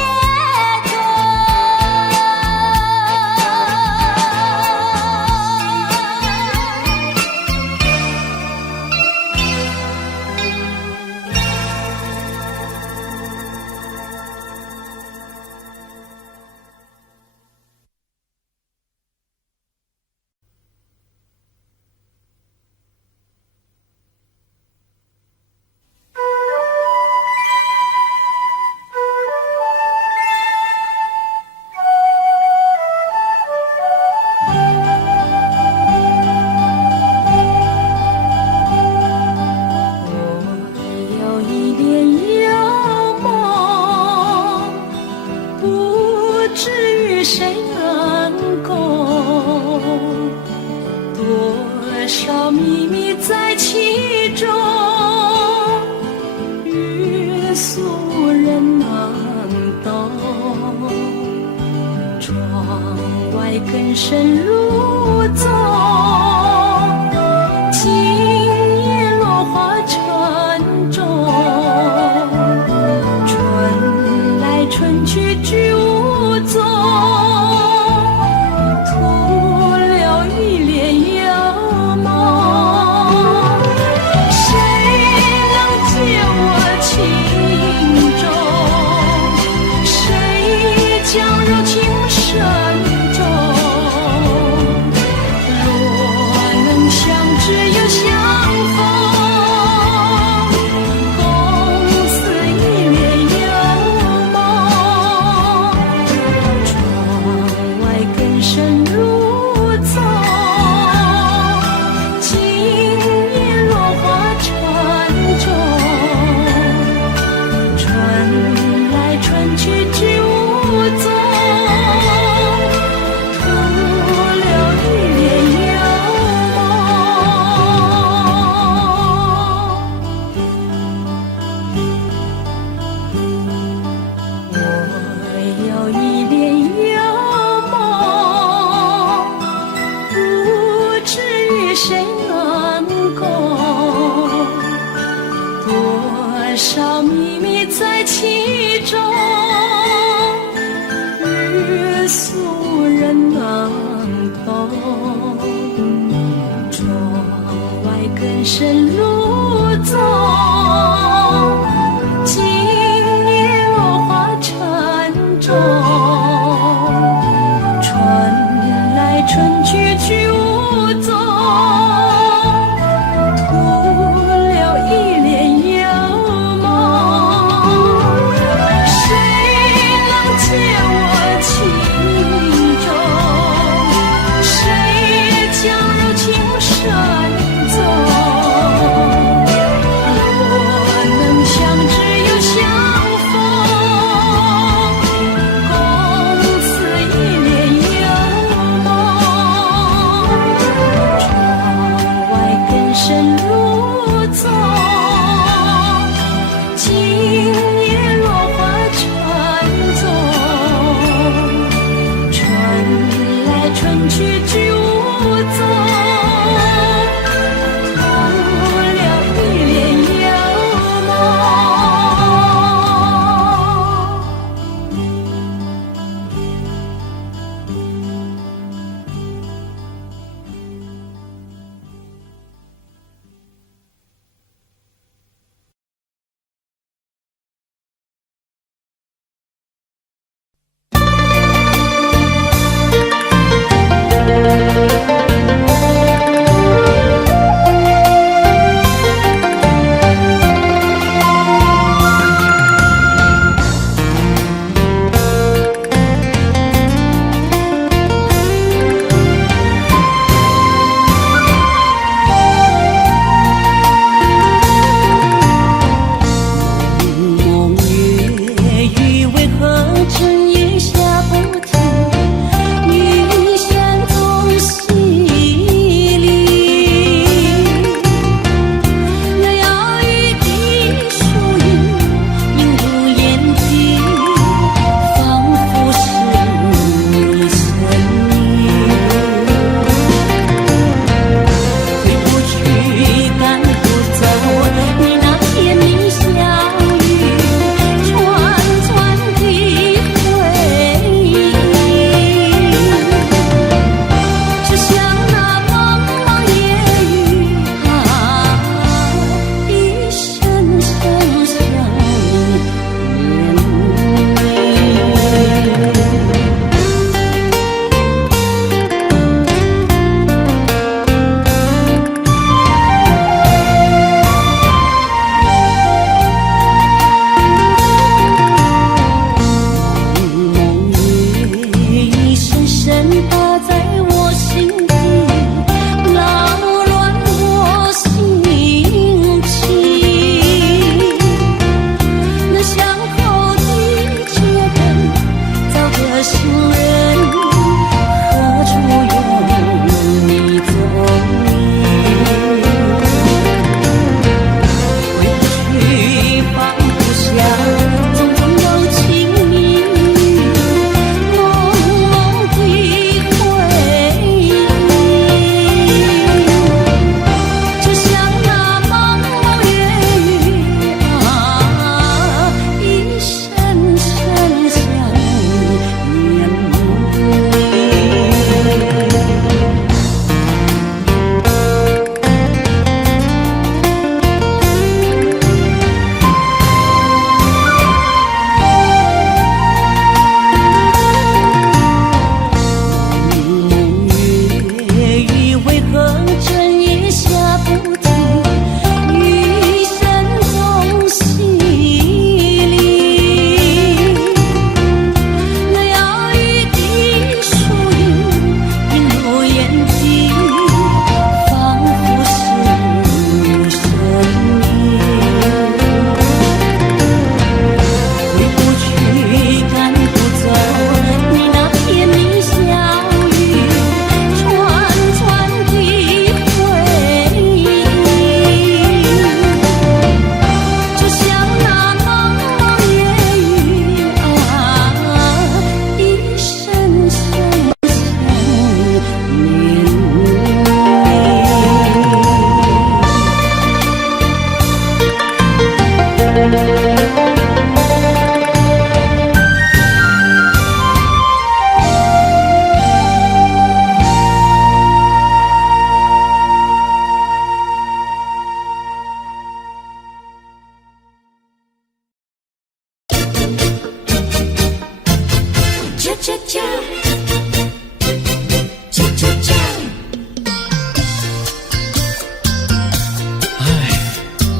更深入踪，今夜落花沉重，春来春去居无踪，徒留一帘幽梦。谁能解我情衷？谁将柔情深？只有相逢，共似一帘幽梦。窗外更深入踪，今夜落花沉重。春来春去居无踪，徒留一帘幽少秘密在其中，欲诉人难懂。窗外更深入踪，今夜落花沉重。春来春去居无踪，徒留一帘幽深踪，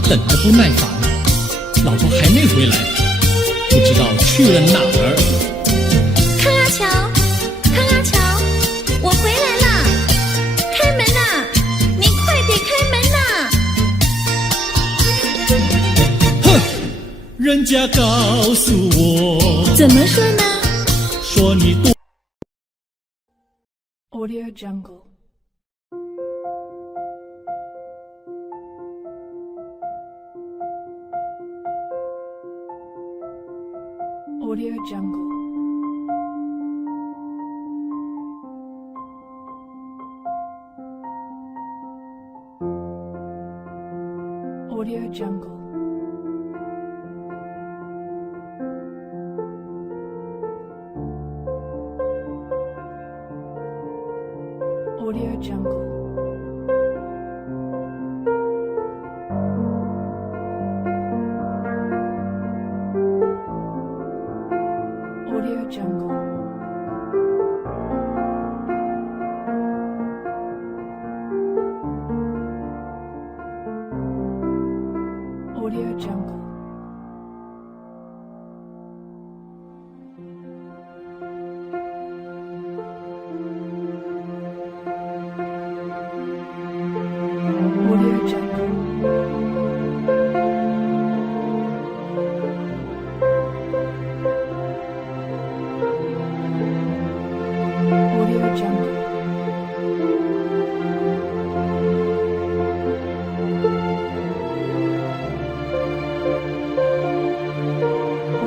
等着不耐烦，老婆还没回来，不知道去了哪儿。康阿乔，康阿乔，我回来啦！开门呐！你快点开门呐！哼，人家告诉我，怎么说呢？说你多。Audio Jungle. Audio Jungle. Audio Jungle. Audio Jungle. Audio Jungle. Audio Jungle. Audio Jungle. Audio Jungle.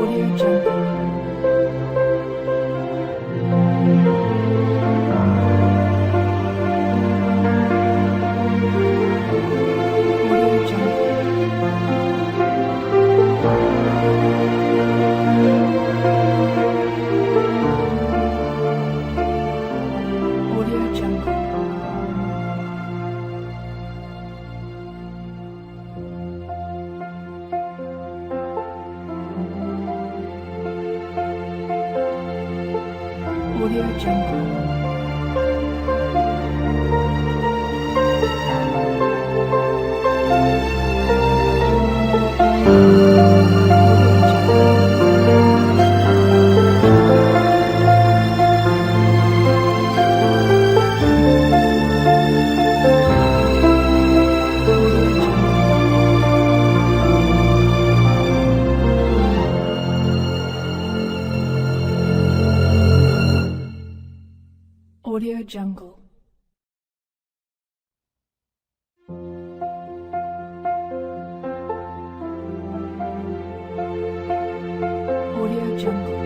Audio Jungle. Audio Jungle. Audio Jungle. Audio Jungle. Audio Jungle. Audio Jungle.